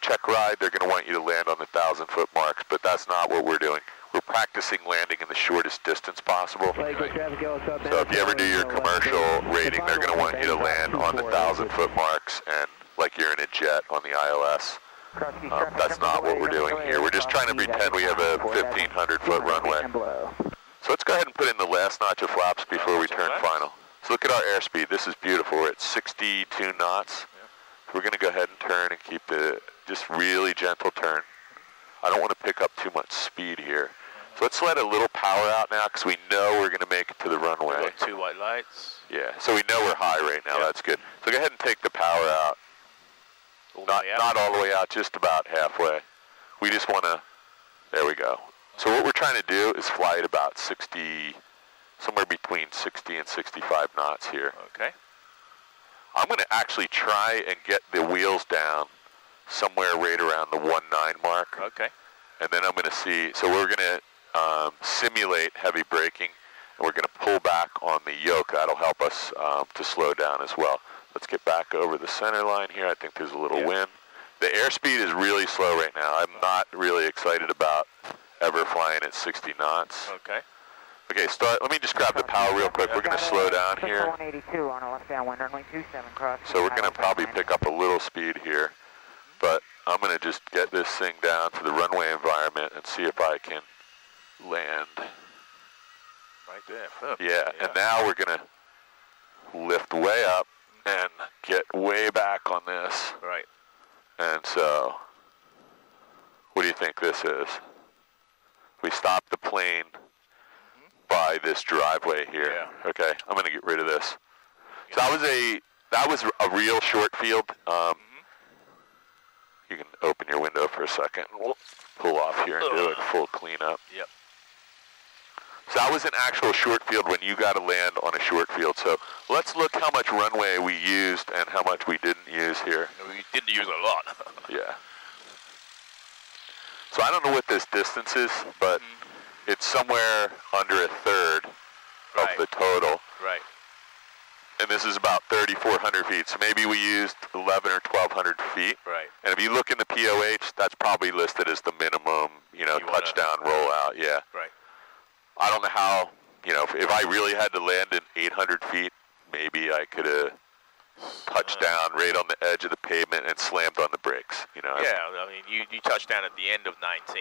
check ride, they're going to want you to land on the 1,000-foot marks, but that's not what we're doing. We're practicing landing in the shortest distance possible. So if you ever do your commercial rating, they're going to want you to land on the 1,000-foot marks and like you're in a jet on the ILS. That's not what we're doing here. We're just trying to pretend we have a 1,500-foot runway. So let's go ahead and put in the last notch of flaps before we turn final. So look at our airspeed. This is beautiful. We're at 62 knots. We're going to go ahead and turn and keep the just really gentle turn. I don't want to pick up too much speed here. So let's let a little power out now because we know we're going to make it to the runway. We've got 2 white lights. Yeah, so we know we're high right now. That's good. So go ahead and take the power out. Not all the way out, just about halfway. We just want to, there we go. So what we're trying to do is fly at about 60, somewhere between 60 and 65 knots here. Okay. I'm going to actually try and get the wheels down somewhere right around the 1.9 mark. Okay. And then I'm going to see, so we're going to simulate heavy braking, and we're going to pull back on the yoke. That'll help us to slow down as well. Let's get back over the center line here. I think there's a little wind. The airspeed is really slow right now. I'm not really excited about ever flying at 60 knots. Okay. Okay, let me just grab the power real quick. We're going to slow down here. 182 on a left downwind runway 27 cross. So we're going to probably pick up a little speed here, but I'm going to just get this thing down to the runway environment and see if I can land. Right there. Yeah, and now we're going to lift way up and get way back on this. Right. And so, what do you think this is? We stopped the plane by this driveway here. Yeah. Okay, I'm going to get rid of this. So that was a real short field. You can open your window for a second. We'll pull off here and do a full cleanup. Yep. So that was an actual short field when you got to land on a short field. So let's look how much runway we used and how much we didn't use here. We didn't use a lot. Yeah. So I don't know what this distance is, but it's somewhere under a third of the total. Right. And this is about 3,400 feet. So maybe we used 11 or 1,200 feet. Right. And if you look in the POH, that's probably listed as the minimum, touchdown rollout. Yeah. Right. I don't know how, if I really had to land in 800 feet, maybe I could have touched down right on the edge of the pavement and slammed on the brakes, Yeah, I mean, you touched down at the end of 19.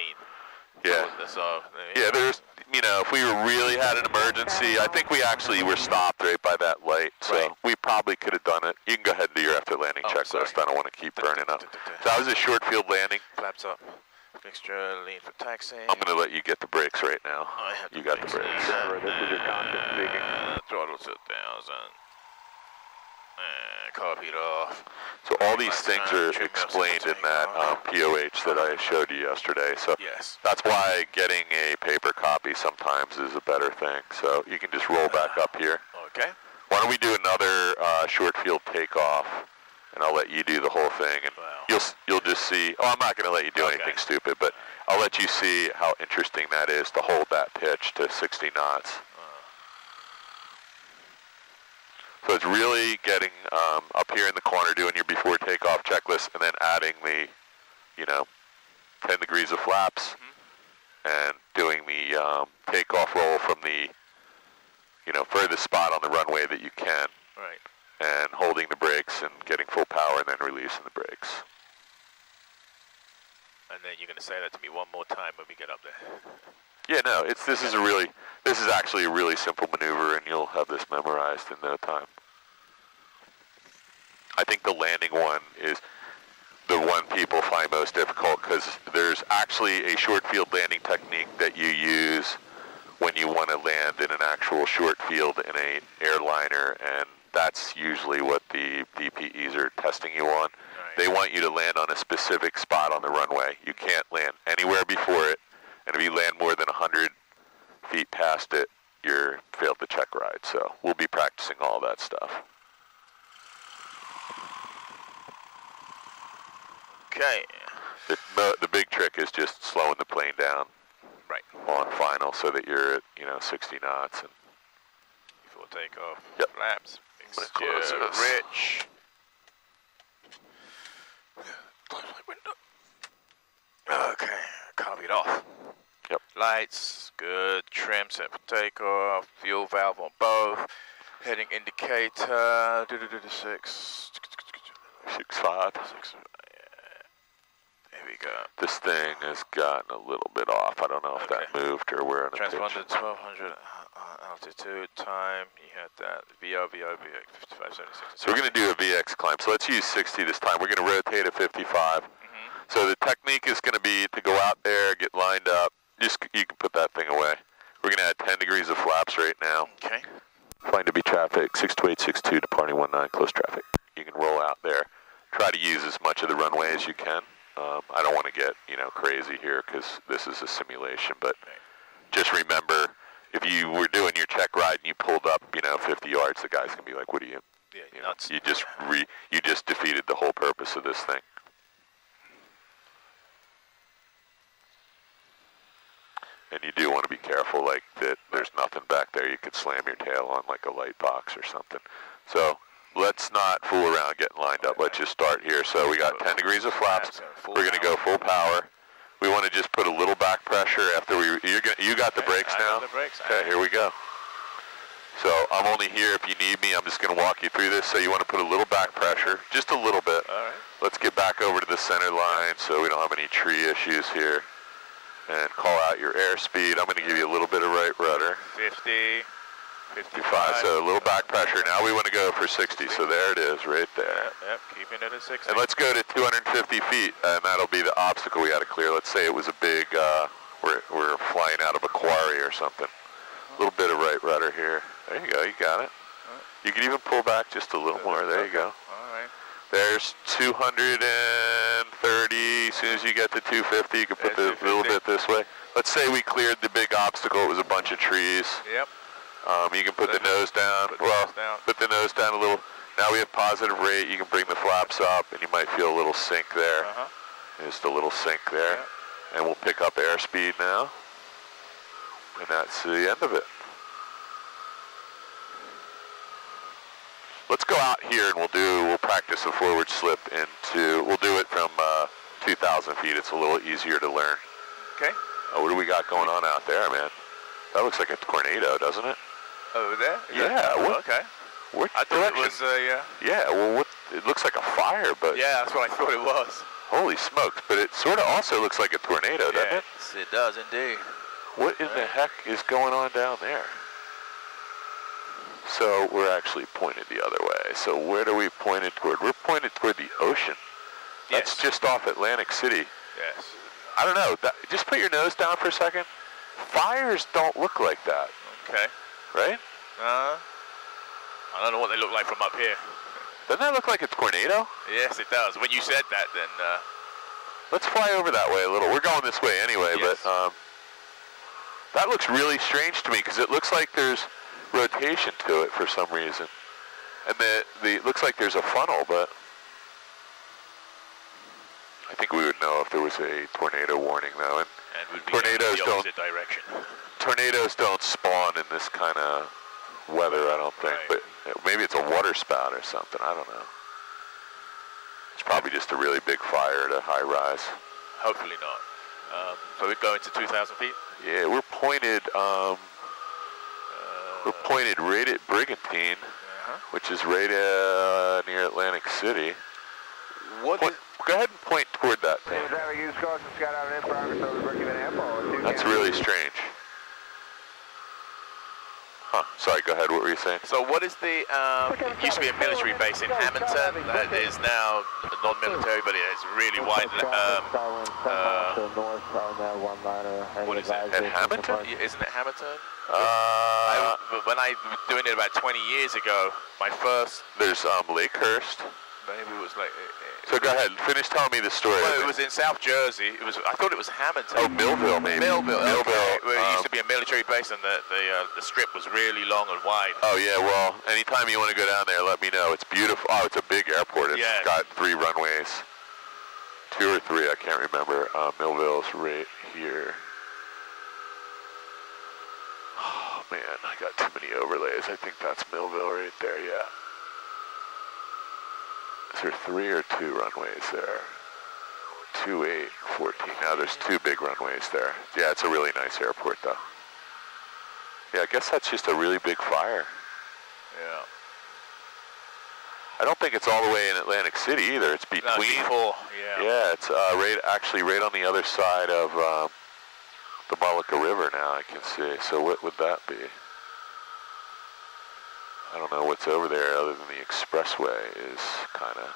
Yeah. So, yeah, there's, if we really had an emergency, I think we actually were stopped right by that light, so we probably could have done it. You can go ahead and do your after landing checklist. I don't want to keep burning up. So that was a short field landing. Flaps up. Extra lean for taxiing. I'm going to let you get the brakes right now. You got the brakes. This is your conscience speaking. Throttle to 1,000. Copy it off. So all these things are explained in that POH that I showed you yesterday. So yes. That's why getting a paper copy sometimes is a better thing. So you can just roll back up here. Okay. Why don't we do another short field takeoff, and I'll let you do the whole thing, and you'll just see. Oh, I'm not going to let you do anything stupid, but I'll let you see how interesting that is to hold that pitch to 60 knots. So it's really getting up here in the corner, doing your before takeoff checklist, and then adding the, 10 degrees of flaps, and doing the takeoff roll from the, furthest spot on the runway that you can. Right. And holding the brakes and getting full power, and then releasing the brakes. And then you're going to say that to me one more time when we get up there. Yeah, no, this is actually a really simple maneuver, and you'll have this memorized in no time. I think the landing one is the one people find most difficult, because there's actually a short field landing technique that you use when you want to land in an actual short field in an airliner, and that's usually what the DPEs are testing you on. Right. They want you to land on a specific spot on the runway. You can't land anywhere before it, and if you land more than 100 feet past it, you're failed the check ride. So we'll be practicing all that stuff. Okay. The big trick is just slowing the plane down. Right. On final, so that you're at 60 knots and before takeoff. Yep. Flaps. Close this. Rich. Close my window. Okay. Copied off. Yep. Lights. Good. Trim set for takeoff. Fuel valve on both. Heading indicator. 6. 6.5. There we go. This thing has gotten a little bit off. I don't know if that moved or we're on a pitch. Transponder 1200 altitude time. You had that. VO, VX 5576. So we're going to do a VX climb. So let's use 60 this time. We're going to rotate at 55. So the technique is going to be to go out there, get lined up. You can put that thing away. We're going to add 10 degrees of flaps right now. Okay. Find to be traffic 62862 departing 19, close traffic. You can roll out there. Try to use as much of the runway as you can. I don't want to get crazy here because this is a simulation, but just remember, if you were doing your check ride and you pulled up 50 yards, the guy's gonna be like, "What are you?" Nuts. You just defeated the whole purpose of this thing. And you do want to be careful, like that. There's nothing back there you could slam your tail on, like a light box or something. So let's not fool around getting lined up. Let's just start here. So we got 10 degrees of flaps. We're going to go full power. We want to just put a little back pressure after you got the brakes now? The brakes. Okay, here we go. So I'm only here if you need me. I'm just going to walk you through this. So you want to put a little back pressure, just a little bit. All right. Let's get back over to the center line so we don't have any tree issues here. And call out your airspeed. I'm going to give you a little bit of right rudder. 50, 55. So a little back pressure. Now we want to go for 60. So there it is, right there. Yep, keeping it at 60. And let's go to 250 feet, and that'll be the obstacle we had to clear. Let's say it was a big, we're flying out of a quarry or something. A little bit of right rudder here. There you go, you got it. You can even pull back just a little more. There you go. All right. There's 230. As soon as you get to 250, you can put the little bit this way. Let's say we cleared the big obstacle. It was a bunch of trees. Yep. You can put the nose down. Put the nose down a little. Now we have positive rate. You can bring the flaps up, and you might feel a little sink there. Just a little sink there. Yep. And we'll pick up airspeed now. And that's the end of it. Let's go out here and we'll practice a forward slip we'll do it from 2,000 feet. It's a little easier to learn. Okay. Oh, what do we got going on out there, man? That looks like a tornado, doesn't it? Over there? Yeah. Okay. What I thought it was, Yeah, well, it looks like a fire, but... Yeah, that's what I thought it was. Holy smokes, but it sort of also looks like a tornado, doesn't it? Yes, it does indeed. What in the heck is going on down there? So we're actually pointed the other way. So where are we pointed toward? We're pointed toward the ocean. That's just off Atlantic City. Yes. I don't know. Just put your nose down for a second. Fires don't look like that. Okay. Right? I don't know what they look like from up here. Doesn't that look like a tornado? Yes, it does. When you said that, then... Let's fly over that way a little. We're going this way anyway, yes. But that looks really strange to me because it looks like there's rotation to it for some reason. And it looks like there's a funnel, but I think we would know if there was a tornado warning though. And would be tornadoes the opposite direction. Tornadoes don't spawn in this kind of weather, I don't think. Right. But maybe it's a water spout or something. I don't know. It's probably just a really big fire at a high rise. Hopefully not. So we're going to 2,000 feet? Yeah, we're pointed right at Brigantine, which is right near Atlantic City. Go ahead and point toward that thing. That's really strange. Huh, sorry, go ahead, what were you saying? So what is the, it used to be a military base in Hamilton, that is now non-military, but it has really wide, what is it? At Hamilton? Isn't it Hamilton? When I was doing it about 20 years ago, my first... There's Lakehurst. Maybe it was like... So go ahead, finish telling me the story. Well, it was in South Jersey. I thought it was Hamilton. Oh, Millville, maybe. Millville. Okay. Where it used to be a military base, and the strip was really long and wide. Oh yeah, well, anytime you want to go down there, let me know. It's beautiful. Oh, it's a big airport. It's got 3 runways, 2 or 3, I can't remember. Millville's right here. Oh man, I got too many overlays. I think that's Millville right there. Yeah. Is there 3 or 2 runways there? 2, 8, 14. Now there's 2 big runways there. Yeah, it's a really nice airport though. Yeah, I guess that's just a really big fire. Yeah. I don't think it's all the way in Atlantic City either. It's between. No, Yeah, it's right on the other side of the Mullica River now, I can see. So what would that be? I don't know what's over there other than the expressway is kind of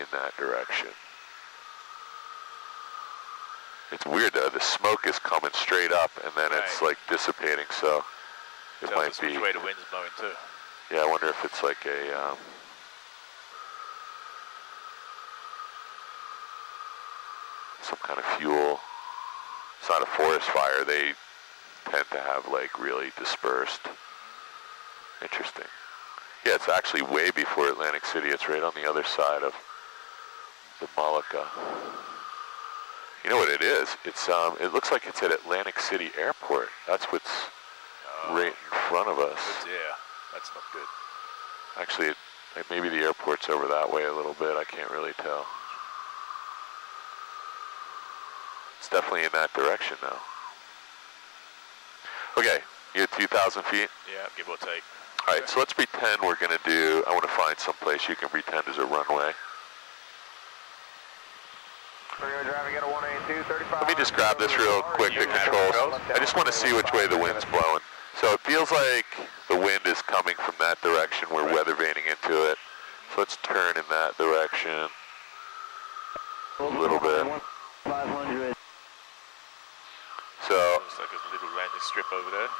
in that direction. It's weird though, the smoke is coming straight up and then it's like dissipating, so it might be... which way the wind's blowing too. Yeah, I wonder if it's like a... some kind of fuel. It's not a forest fire, they tend to have like really dispersed. Interesting. Yeah, it's actually way before Atlantic City. It's right on the other side of the Mullica. You know what it is? It's it looks like it's at Atlantic City Airport. That's what's right in front of us. Yeah, that's not good. Actually, maybe the airport's over that way a little bit. I can't really tell. definitely in that direction now. Okay, you're at 2,000 feet? Yeah, give or take. All right, so let's pretend we're going to do, I want to find some place you can pretend is a runway. Let me just grab this real quick, the controls. I just want to see which way the wind's blowing. So it feels like the wind is coming from that direction. We're weather vaning into it. So let's turn in that direction a little bit. So, Looks like a little landing strip over there.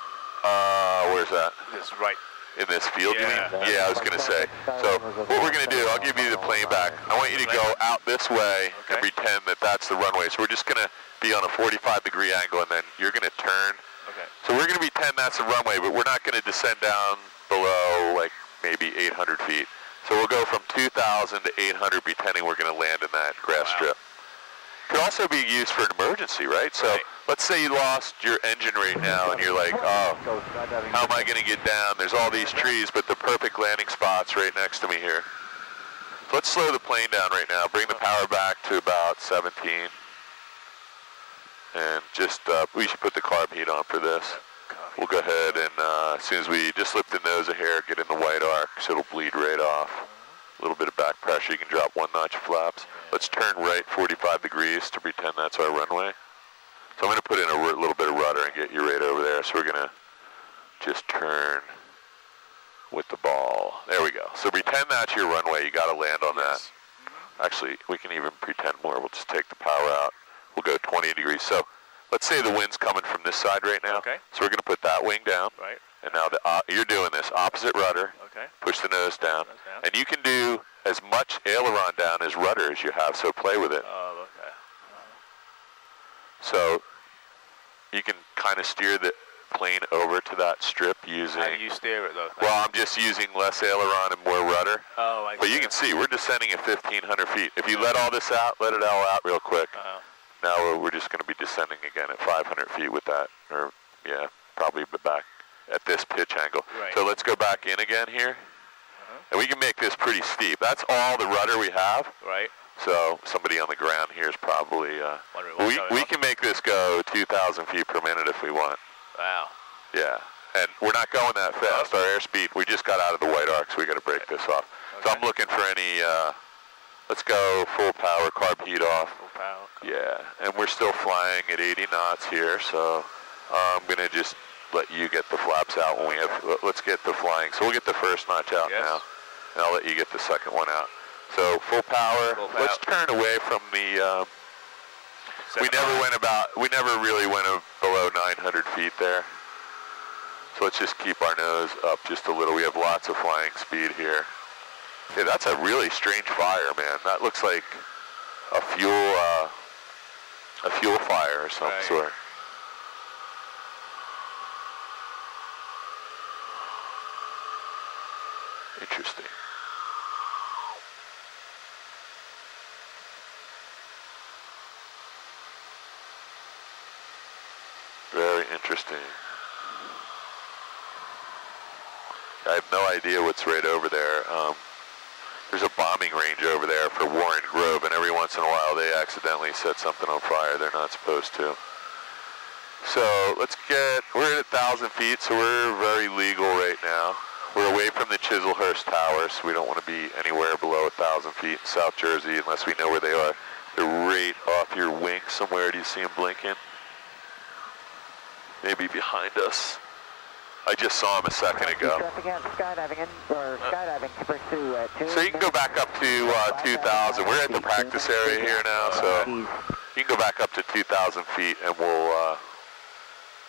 where's that? This right. In this field, you Yeah. mean? Yeah, I was going to say. So what we're going to do, I'll give you the plane back. I want you to go out this way and pretend that that's the runway. So we're just going to be on a 45-degree angle, and then you're going to turn. Okay. So we're going to pretend that's the runway, but we're not going to descend down below, like, maybe 800 feet. So we'll go from 2,000 to 800, pretending we're going to land in that grass strip. Could also be used for an emergency, right? So let's say you lost your engine right now, and you're like, oh, how am I going to get down? There's all these trees, but the perfect landing spot's right next to me here. So let's slow the plane down right now. Bring the power back to about 17. And just, we should put the carb heat on for this. We'll go ahead and as soon as we just lift the nose a hair, get in the white arc, so it'll bleed right off. A little bit of back pressure, you can drop one notch of flaps. Let's turn right 45 degrees to pretend that's our runway. So I'm going to put in a little bit of rudder and get you right over there. So we're going to just turn with the ball. There we go. So pretend that's your runway. You got to land on that. Actually, we can even pretend more. We'll just take the power out. We'll go 20 degrees. So let's say the wind's coming from this side right now. Okay. So we're going to put that wing down. Right. And now you're doing this opposite rudder. Okay. Push the nose down. Nose down. And you can do as much aileron down as rudder as you have, so play with it. Oh, okay. So you can kind of steer the plane over to that strip using... How do you steer it, though? Well, I'm just using less aileron and more rudder. Oh, I see. But you can see, we're descending at 1,500 feet. If you let all this out, let it all out real quick. Now we're just going to be descending again at 500 feet with that. Or, yeah, probably back at this pitch angle. Right. So let's go back in again here. And we can make this pretty steep. That's all the rudder we have. Right. So somebody on the ground here is probably, wondering we can make this go 2,000 feet per minute if we want. Wow. Yeah, and we're not going that fast. Our airspeed, we just got out of the white arc, so we got to break this off. So I'm looking for any, let's go full power, carb heat off. Full power. Yeah, and we're still flying at 80 knots here, so I'm going to just let you get the flaps out when we have, let's get the flying. So we'll get the first notch out now, and I'll let you get the second one out. So full power, let's turn away from the, we never really went below 900 feet there. So let's just keep our nose up just a little. We have lots of flying speed here. Yeah, that's a really strange fire, man. That looks like a fuel fire or some sort. Interesting. Very interesting. I have no idea what's right over there. There's a bombing range over there for Warren Grove, and every once in a while they accidentally set something on fire they're not supposed to. So we're at 1,000 feet, so we're very legal right now. We're away from the Chislehurst Tower, so we don't want to be anywhere below 1,000 feet in South Jersey unless we know where they are. They're right off your wing somewhere. Do you see them blinking? Maybe behind us. I just saw him a second ago. So you can go back up to 2,000. We're at the practice area here now, so you can go back up to 2,000 feet, and we'll,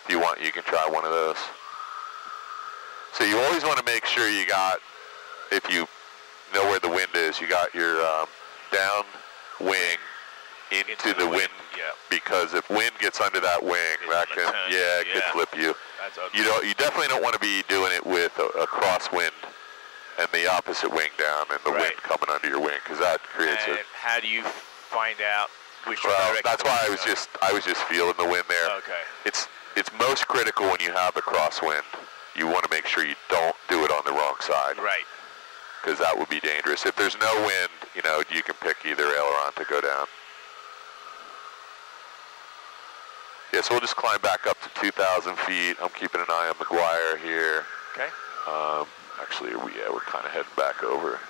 if you want, you can try one of those. So you always want to make sure you got, if you know where the wind is, you got your down wing into the wind, because if wind gets under that wing, that can, it could flip you. You definitely don't want to be doing it with a crosswind and the opposite wing down and the wind coming under your wing, because that creates and how do you find out which direction? That's why I was just feeling the wind there. Okay. It's most critical when you have a crosswind. You want to make sure you don't do it on the wrong side. Right. Because that would be dangerous. If there's no wind, you can pick either aileron to go down. Yeah, so we'll just climb back up to 2,000 feet. I'm keeping an eye on McGuire here. Okay. Actually, we're kind of heading back over.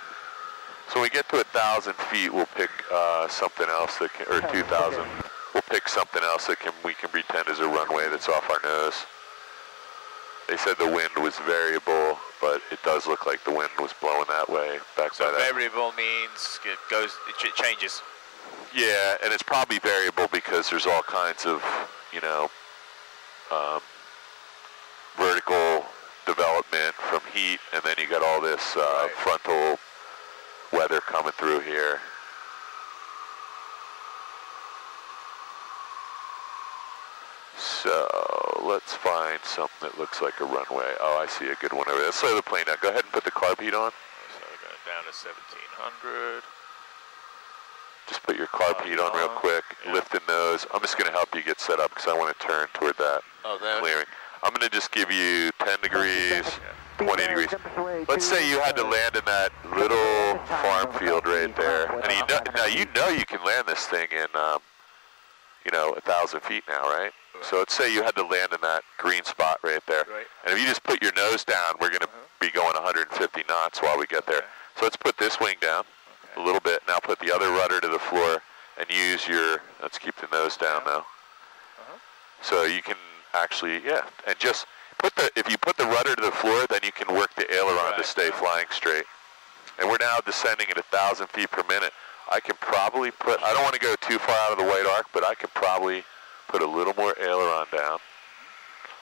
So when we get to 1,000 feet, we'll pick something else that can, or 2,000. We'll pick something else that we can pretend is a runway that's off our nose. They said the wind was variable, but it does look like the wind was blowing that way. So variable means it changes. Yeah, and it's probably variable because there's all kinds of, vertical development from heat, and then you got all this frontal weather coming through here. So let's find something that looks like a runway. Oh, I see a good one over there. Let's slow the plane down. Go ahead and put the carb heat on. So we're going down to 1700. Just put your carb heat on real quick. Yeah. Lift the nose. I'm just going to help you get set up because I want to turn toward that clearing. I'm going to just give you 10 degrees, 20 degrees. Let's say you had to land in that little farm field right there. And you know you can land this thing in, 1,000 feet now, right? So let's say you had to land in that green spot right there. Right. And if you just put your nose down, we're going to be going 150 knots while we get there. So let's put this wing down a little bit. Now put the other rudder to the floor and use let's keep the nose down now. So you can actually, and just if you put the rudder to the floor, then you can work the aileron to stay flying straight. And we're now descending at 1,000 feet per minute. I can probably I don't want to go too far out of the white arc, but I could probably put a little more aileron down.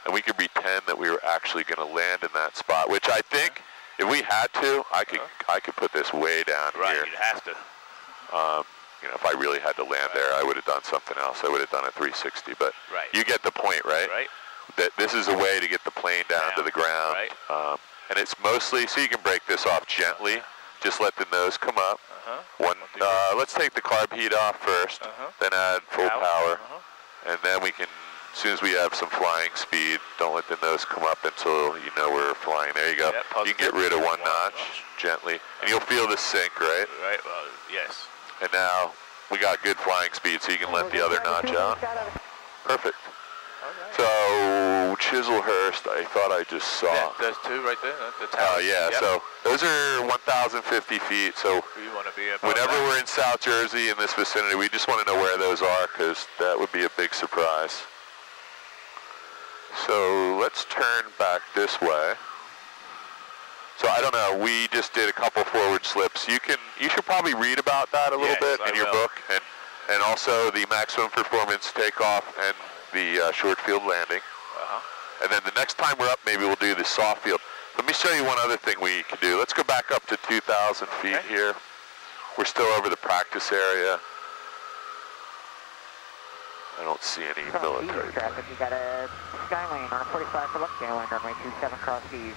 And we could pretend that we were actually going to land in that spot, which I think if we had to, I could put this way down here. Right, you'd have to. If I really had to land there, I would have done something else. I would have done a 360, but you get the point, right? Right. That this is a way to get the plane down to the ground. Right. And it's mostly, so you can break this off gently. Just let the nose come up. Let's take the carb heat off first, then add full power. And then we can, as soon as we have some flying speed, don't let the nose come up until you know we're flying. There you go. Yep, you can get rid of one notch gently. And you'll feel the sink, right? Right, well, yes. And now we got good flying speed, so you can let the other notch out. Perfect. So Chislehurst, I thought I just saw. Yeah, there's two right there. The tower. So those are 1,050 feet. So we want to be whenever we're in South Jersey in this vicinity, we just want to know where those are because that would be a big surprise. So let's turn back this way. So I don't know, we just did a couple forward slips. You should probably read about that a little bit in your book, and also the maximum performance takeoff and the short field landing. And then the next time we're up, maybe we'll do the soft field. Let me show you one other thing we can do. Let's go back up to 2,000 feet here. We're still over the practice area. I don't see any military. Traffic, you got a Skylane on a 45 for left downwind, runway 27 cross keys.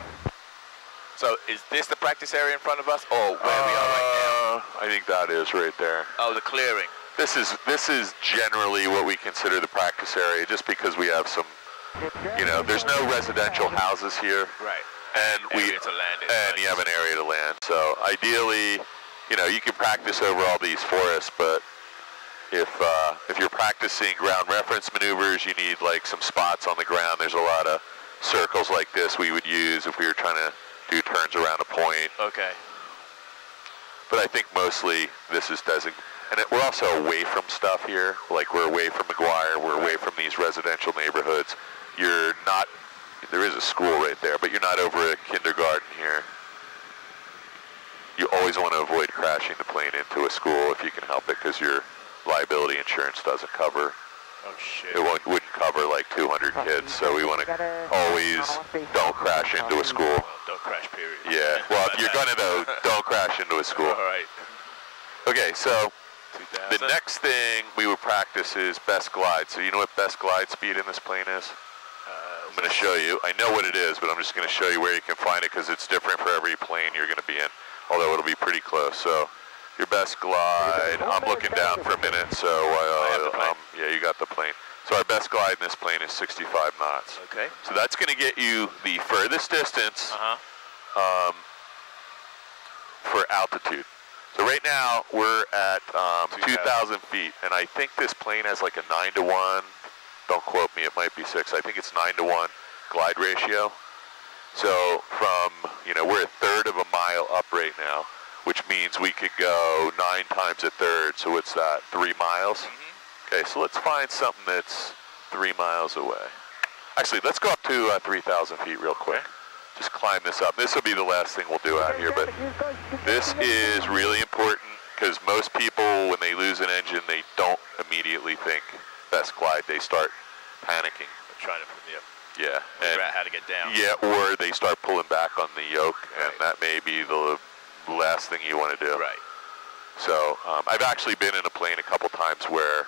So is this the practice area in front of us, or where we are right now? I think that is right there. Oh, the clearing. This is generally what we consider the practice area, just because we have some, there's no residential houses here. Right. And you have an area to land. So ideally, you can practice over all these forests, but if you're practicing ground reference maneuvers, you need like some spots on the ground. There's a lot of circles like this we would use if we were trying to do turns around a point. Okay. But I think mostly this is designated. And we're also away from stuff here. Like we're away from McGuire. We're away from these residential neighborhoods. You're not, there is a school right there, but you're not over a kindergarten here. You always want to avoid crashing the plane into a school if you can help it, because your liability insurance doesn't cover. Oh shit. It wouldn't cover like 200 kids, so we want to always don't crash into a school. Don't crash, period. Yeah, well, if you're going to don't crash into a school. All right. Okay, so 2000. the next thing we would practice is best glide. So you know what best glide speed in this plane is? I'm going to show you. I know what it is, but I'm just going to show you where you can find it because it's different for every plane you're going to be in, although it'll be pretty close. So your best glide, I'm looking down for a minute, so yeah, you got the plane. So our best glide in this plane is 65 knots. Okay. So that's going to get you the furthest distance for altitude. So right now we're at 2,000 feet, and I think this plane has like a 9-to-1 don't quote me, it might be 6. I think it's 9-to-1 glide ratio. So from, we're a third of a mile up right now, which means we could go 9 times a third. So what's that, 3 miles? Okay, so let's find something that's 3 miles away. Actually, let's go up to 3,000 feet real quick. Just climb this up. This will be the last thing we'll do out here, but this is really important because most people, when they lose an engine, they don't immediately think best glide. They start panicking. Trying to, Yeah. figure out how to get down. Yeah, or they start pulling back on the yoke, and Right. that may be the last thing you want to do. Right. So I've actually been in a plane a couple times where,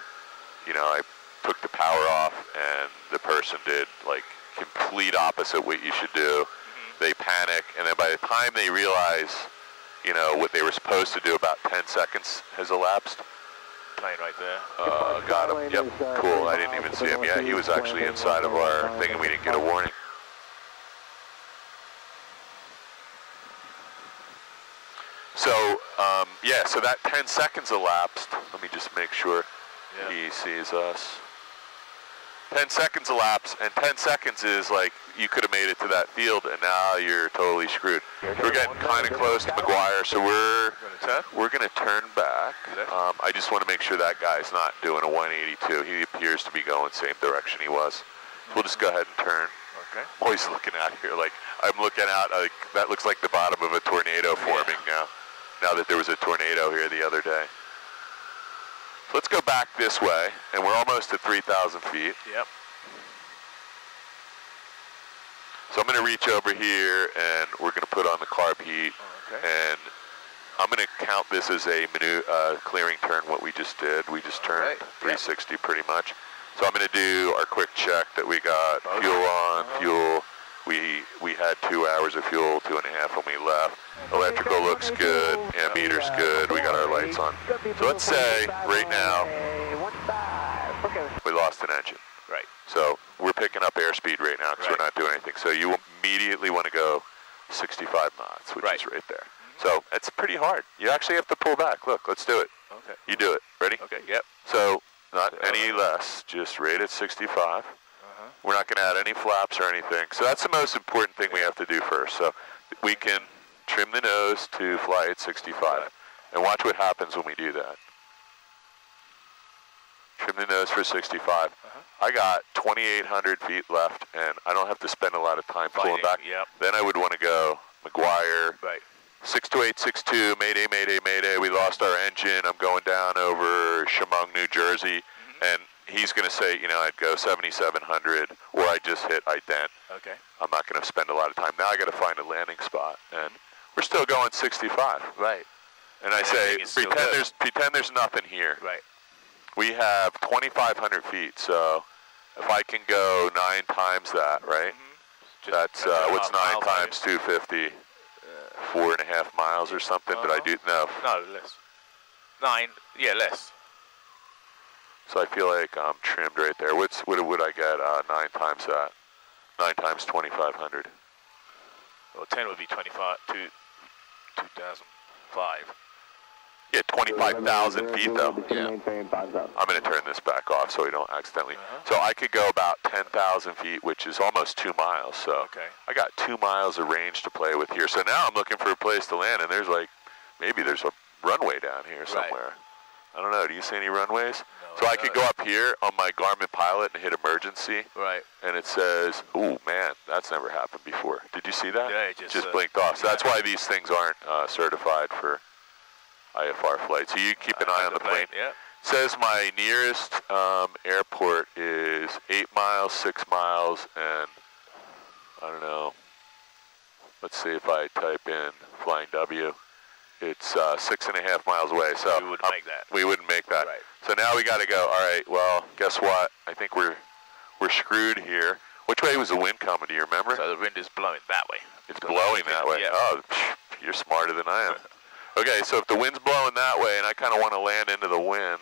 I took the power off, and the person did like complete opposite what you should do. They panic, and then by the time they realize, what they were supposed to do, about 10 seconds has elapsed. Plane right there. Got him. Yep. Cool. I didn't even see him. Yeah, he was actually inside of our thing, and we didn't get a warning. So, yeah, so that 10 seconds elapsed. Let me just make sure he sees us. 10 seconds elapsed, and 10 seconds is like you could have made it to that field, and now you're totally screwed. We're getting kind of close to McGuire, so we're going to turn back. I just want to make sure that guy's not doing a 182. He appears to be going the same direction he was. So we'll just go ahead and turn. Okay. I'm always looking out here, like I'm looking out, like that looks like the bottom of a tornado forming now that there was a tornado here the other day. So let's go back this way, and we're almost at 3,000 feet. Yep. So I'm going to reach over here, and we're going to put on the carb heat, and I'm going to count this as a clearing turn, what we just did. We just turned 360 pretty much. So I'm going to do our quick check that we got fuel on, fuel. We had 2 hours of fuel, 2.5 when we left. Electrical looks good, ammeter's good, we got our lights on. So let's say right now we lost an engine. Right. So we're picking up airspeed right now because we're not doing anything. So you immediately want to go 65 knots, which is right there. So it's pretty hard. You actually have to pull back. Look, let's do it. Okay. You do it. Ready? Okay, yep. So not any less, just right at 65. We're not going to add any flaps or anything. So that's the most important thing we have to do first. So we can trim the nose to fly at 65. And watch what happens when we do that. Trim the nose for 65. I got 2,800 feet left, and I don't have to spend a lot of time pulling back. Then I would want to go McGuire. 62862, Mayday, Mayday, Mayday. We lost our engine. I'm going down over Chemung, New Jersey. And he's going to say, I'd go 7,700, or I just hit ident. Okay. I'm not going to spend a lot of time. Now I got to find a landing spot, and we're still going 65. Right. And I say, pretend there's nothing here. Right. We have 2,500 feet, so if I can go 9 times that, right? That's, what's 9 times 250? 4.5 miles or something, but I do, no, less. 9, less. So I feel like I'm trimmed right there. What would I get 9 times that? 9 times 2,500. Well, 10 would be 2005. Yeah, 25,000 feet though. Yeah. I'm going to turn this back off so we don't accidentally. So I could go about 10,000 feet, which is almost 2 miles. So I got 2 miles of range to play with here. So now I'm looking for a place to land, and there's maybe there's a runway down here somewhere. I don't know. Do you see any runways? So I could go up here on my Garmin Pilot and hit emergency. Right. And it says, "Ooh, man, that's never happened before." Did you see that? Yeah, it just blinked off. So that's why these things aren't certified for IFR flight. So you keep an eye on the plane. Yeah. Says my nearest airport is 8 miles, 6 miles, and I don't know. Let's see if I type in Flying W. It's 6.5 miles away. So we wouldn't make that. We wouldn't make that. Right. So now we got to go. All right. Well, guess what? I think we're screwed here. Which way was the wind coming? Do you remember? So the wind is blowing that way. It's blowing that way. Yeah. Oh, you're smarter than I am. Okay, so if the wind's blowing that way and I kind of want to land into the wind,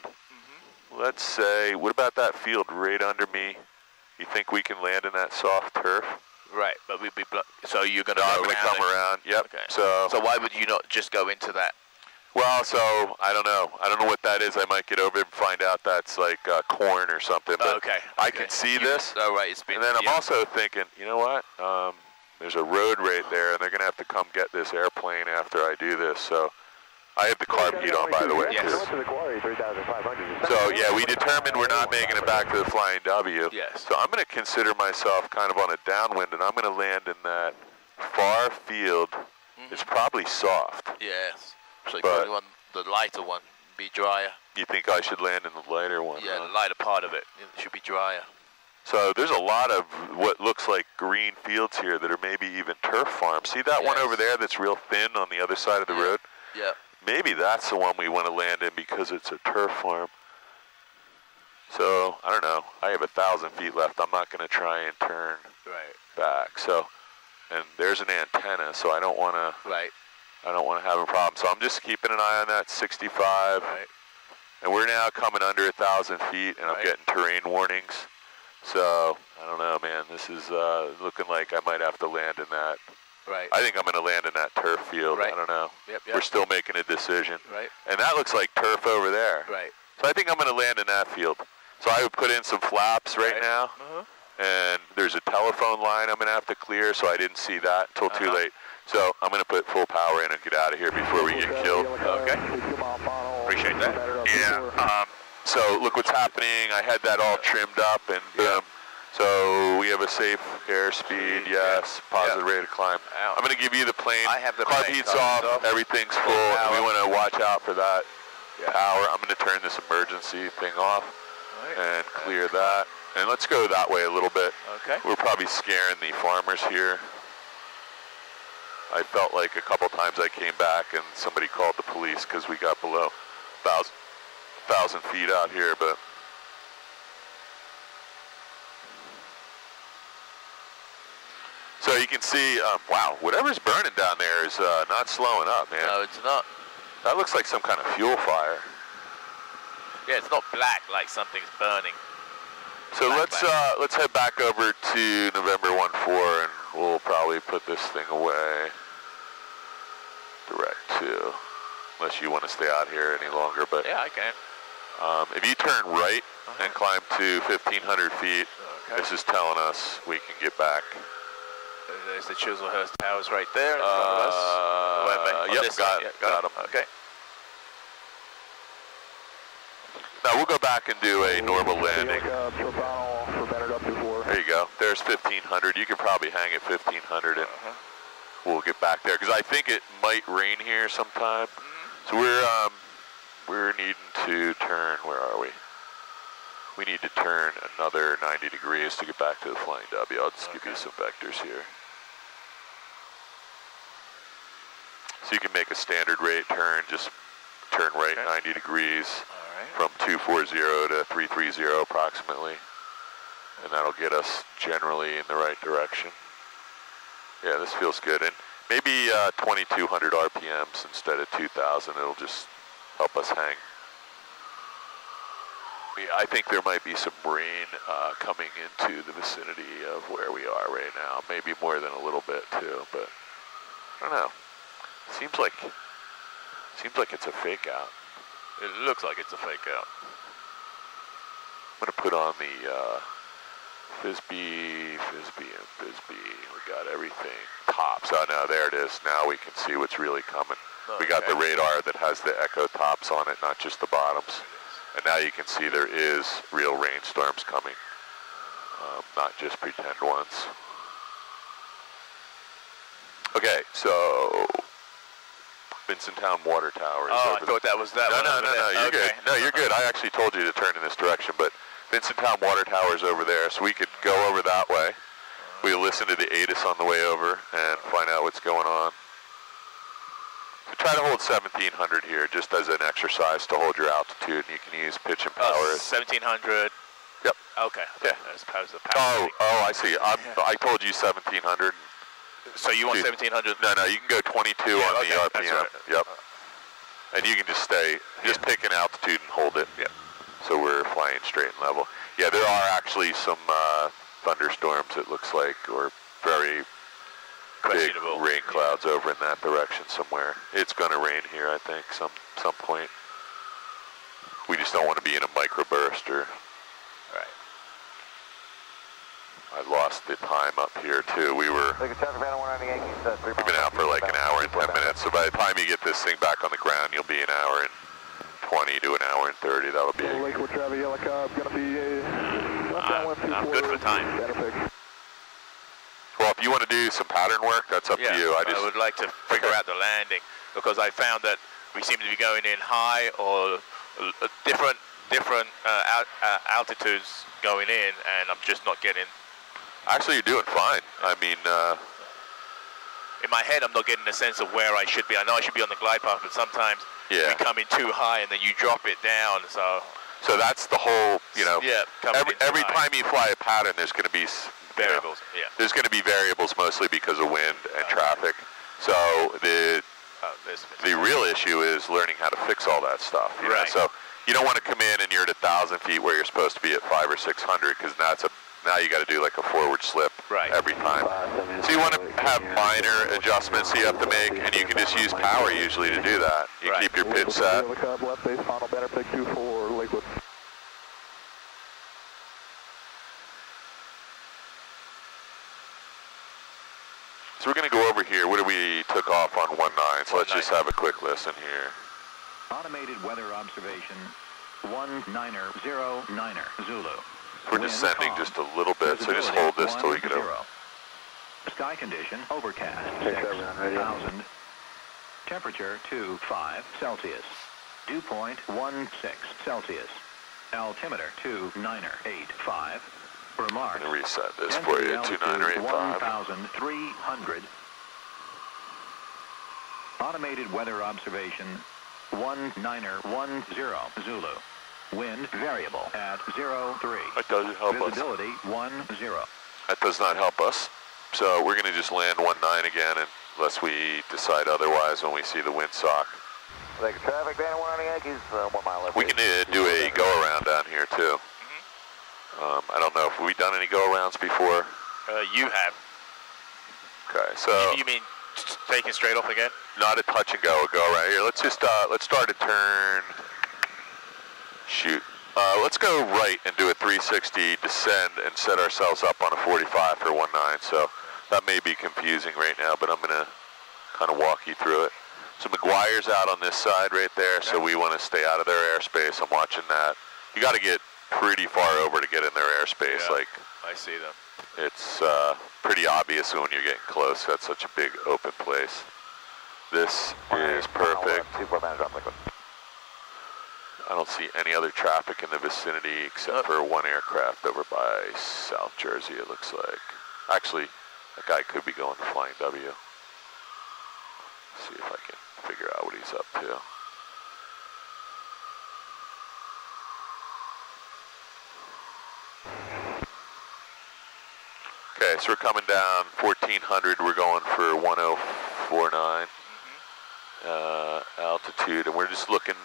let's say, what about that field right under me? You think we can land in that soft turf? Right, but we'd be so you're going to I'm going to come around. Yep. Okay. So why would you not just go into that? Well, so I don't know. I don't know what that is. I might get over and find out that's like corn or something. But Okay. I can see this. Oh, right. It's been. And then I'm also thinking, you know what? There's a road right there, and they're going to have to come get this airplane after I do this. So I have the carb heat on, by the way. Yes. To the quarry, 3,500. So, yeah, we determined we're not making it back to the Flying W. Yes. So I'm going to consider myself kind of on a downwind, and I'm going to land in that far field. It's probably soft. Yes. So But- probably one, the lighter one, be drier. You think I should land in the lighter one? Yeah, huh? the lighter part of it should be drier. So there's a lot of what looks like green fields here that are maybe even turf farms. See that one Yes. over there that's real thin on the other side of the Yeah. road? Yeah. Maybe that's the one we want to land in because it's a turf farm. So, I don't know. I have 1,000 feet left. I'm not going to try and turn Right. back. So, and there's an antenna, so I don't want to Right. have a problem. So I'm just keeping an eye on that 65. Right. And we're now coming under 1,000 feet, and I'm Right. getting terrain warnings. So, I don't know, man. This is looking like I might have to land in that. Right. I think I'm going to land in that turf field. Right. I don't know. Yep. We're still making a decision. Right. And that looks like turf over there. Right. So I think I'm going to land in that field. So I would put in some flaps right now. Uh-huh. And there's a telephone line I'm going to have to clear, so I didn't see that until too late. So I'm going to put full power in and get out of here before we get killed. Okay. Appreciate that. Yeah. So look what's happening. I had that all trimmed up, and boom. So we have a safe airspeed, yes, positive rate of climb. I'm going to give you the plane. I have the Carb plane. heat's Carb off, off. everything's full, and we power. want to watch out for that Yeah. power. I'm going to turn this emergency thing off and clear that. And let's go that way a little bit. Okay. We're probably scaring the farmers here. I felt like a couple times I came back and somebody called the police because we got below 1,000 feet out here, but so you can see, wow, whatever's burning down there is not slowing up, man. No, it's not. That looks like some kind of fuel fire. Yeah, it's not black like something's burning. So let's head back over to November 1-4, and we'll probably put this thing away. Direct to, unless you want to stay out here any longer, but Yeah, I can. if you turn right and climb to 1,500 feet, Okay. this is telling us we can get back. There's the Chislehurst Towers right there in front of us. On Yep, this side. got them. Okay. Now we'll go back and do a normal landing. There you go. There's 1,500. You could probably hang at 1,500 and we'll get back there because I think it might rain here sometime. So we're needing to turn. Where are we? We need to turn another 90 degrees to get back to the Flying W. I'll just give you some vectors here. So you can make a standard rate turn, just turn right 90 degrees from 240 to 330 approximately. And that'll get us generally in the right direction. Yeah, this feels good. And maybe 2,200 RPMs instead of 2,000. It'll just help us hang. I think there might be some rain coming into the vicinity of where we are right now. Maybe more than a little bit too, but I don't know. Seems like it's a fake out. It looks like it's a fake out. I'm gonna put on the Frisbee, and Frisbee. We got everything. Tops. Oh no, there it is. Now we can see what's really coming. We got the radar that has the echo tops on it, not just the bottoms. And now you can see there is real rainstorms coming, not just pretend ones. Okay, so Vincenttown Water Tower is Oh, over I thought that was that one. No, you're good. No, you're good. I actually told you to turn in this direction, but Vincenttown Water Tower is over there, so we could go over that way. We'll listen to the ATIS on the way over and find out what's going on. So try to hold 1,700 here, just as an exercise to hold your altitude. You can use pitch and power. 1,700. Yep. Okay. Yeah. As opposed to power. Oh, I see. I told you 1,700. So you want Dude, 1,700? No, you can go 22 on okay, the that's RPM. right. Yep. And you can just stay, just pick an altitude and hold it. Yep. So we're flying straight and level. Yeah, there are actually some thunderstorms, it looks like, or very big questionable. rain clouds over in that direction somewhere. It's going to rain here, I think, some point. We just don't want to be in a microburst or... Right. I lost the time up here too. We've been out for like an hour and 10 minutes. So by the time you get this thing back on the ground, you'll be an hour and 20 to an hour and 30. That'll be. Lakewood Travis Yellow Cub gonna be I'm good for time. Well, if you want to do some pattern work, that's up to you. I would like to figure out the landing because I found that we seem to be going in high or different altitudes going in, and I'm just not getting. Actually, you're doing fine. I mean, in my head, I'm not getting a sense of where I should be. I know I should be on the glide path, but sometimes we come in too high and then you drop it down. So that's the whole, you know. Yeah. Every time you fly a pattern, there's going to be variables. There's going to be variables mostly because of wind and traffic. So the real issue is learning how to fix all that stuff. You know? So you don't want to come in and you're at 1,000 feet where you're supposed to be at 500 or 600 because now you got to do like a forward slip every time. So you want to have minor adjustments you have to make, and you can just use power usually to do that. You keep your pitch set. Left base final banner pick 24 Lakewood. So we're going to go over here. What did we took off on 19? So let's just have a quick listen here. Automated weather observation 1909er Zulu. We're descending just a little bit, so just hold this till we get over. Sky condition overcast 6,000. Temperature 25 Celsius. Dew point 16 Celsius. Altimeter 2985. Remark. I'm going to reset this for you. 2985. 1,300. Automated weather observation 1910 Zulu. Wind variable at 03. That doesn't help us. Visibility 10. That does not help us. So we're going to just land 19 again unless we decide otherwise when we see the wind sock. Traffic down 1 Yankees, 1 mile left. We can do a go around down here too. I don't know if we've done any go arounds before. You have. Okay, so. You mean taking straight off again? Not a touch and go, a go around here. Let's just let's start a turn. Shoot. Let's go right and do a 360 descend and set ourselves up on a 45 for 19. So that may be confusing right now, but I'm going to kind of walk you through it. So McGuire's out on this side right there, so we want to stay out of their airspace. I'm watching that. You got to get pretty far over to get in their airspace. Yeah, like I see them. It's pretty obvious when you're getting close. That's such a big open place. This is perfect. I don't see any other traffic in the vicinity except for one aircraft over by South Jersey, it looks like. Actually, that guy could be going to Flying W. See if I can figure out what he's up to. Okay, so we're coming down 1400. We're going for 1049 altitude, and we're just looking.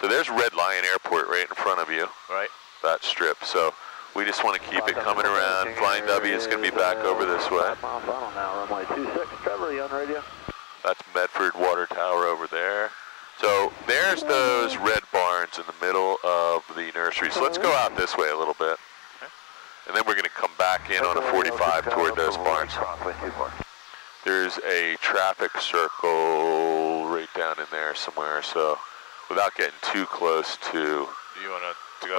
So there's Red Lion Airport right in front of you, right? That strip. So we just want to keep it coming around. Flying W is going to be back over this way. 5 miles final now, runway 26. Trevor, you on radio? That's Medford Water Tower over there. So there's those red barns in the middle of the nursery. So let's go out this way a little bit. And then we're going to come back in on a 45 toward those barns. There's a traffic circle right down in there somewhere. So without getting too close to... Do you want to go?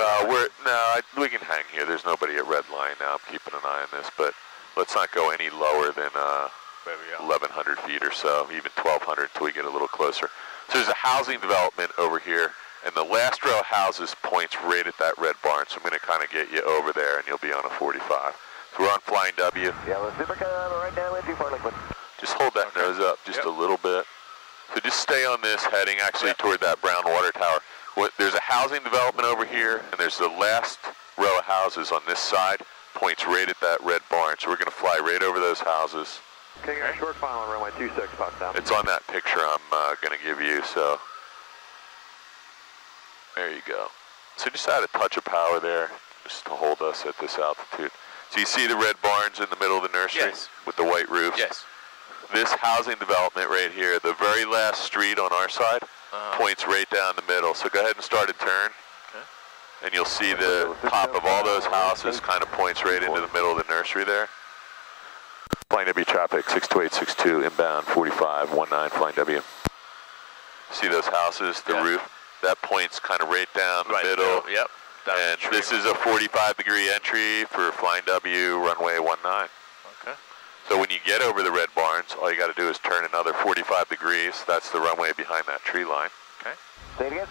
We can hang here. There's nobody at Red Line now. I'm keeping an eye on this. But let's not go any lower than 1,100 feet or so, even 1,200 until we get a little closer. So there's a housing development over here. And the last row of houses points right at that red barn, so I'm going to kind of get you over there, and you'll be on a 45. So we're on Flying W. Yellow Super Cub, right down into Fort Liquid. Just hold that nose up just a little bit. So just stay on this, heading actually toward that brown water tower. There's a housing development over here, and there's the last row of houses on this side, points right at that red barn. So we're going to fly right over those houses. Okay, short final, runway 26, Potsdam. It's on that picture I'm going to give you, so... There you go. So just add a touch of power there, just to hold us at this altitude. So you see the red barns in the middle of the nursery? Yes. With the white roofs? Yes. This housing development right here, the very last street on our side, points right down the middle. So go ahead and start a turn. Okay. And you'll see the top of all those houses kind of points right into the middle of the nursery there. Flying W traffic, 62862, inbound 4519, flying W. See those houses, the roof? That points kind of right down the middle. Yep. And this is a 45-degree entry for flying W, runway 19. Okay. So when you get over the red barns, all you got to do is turn another 45 degrees. That's the runway behind that tree line. Okay. Say it again.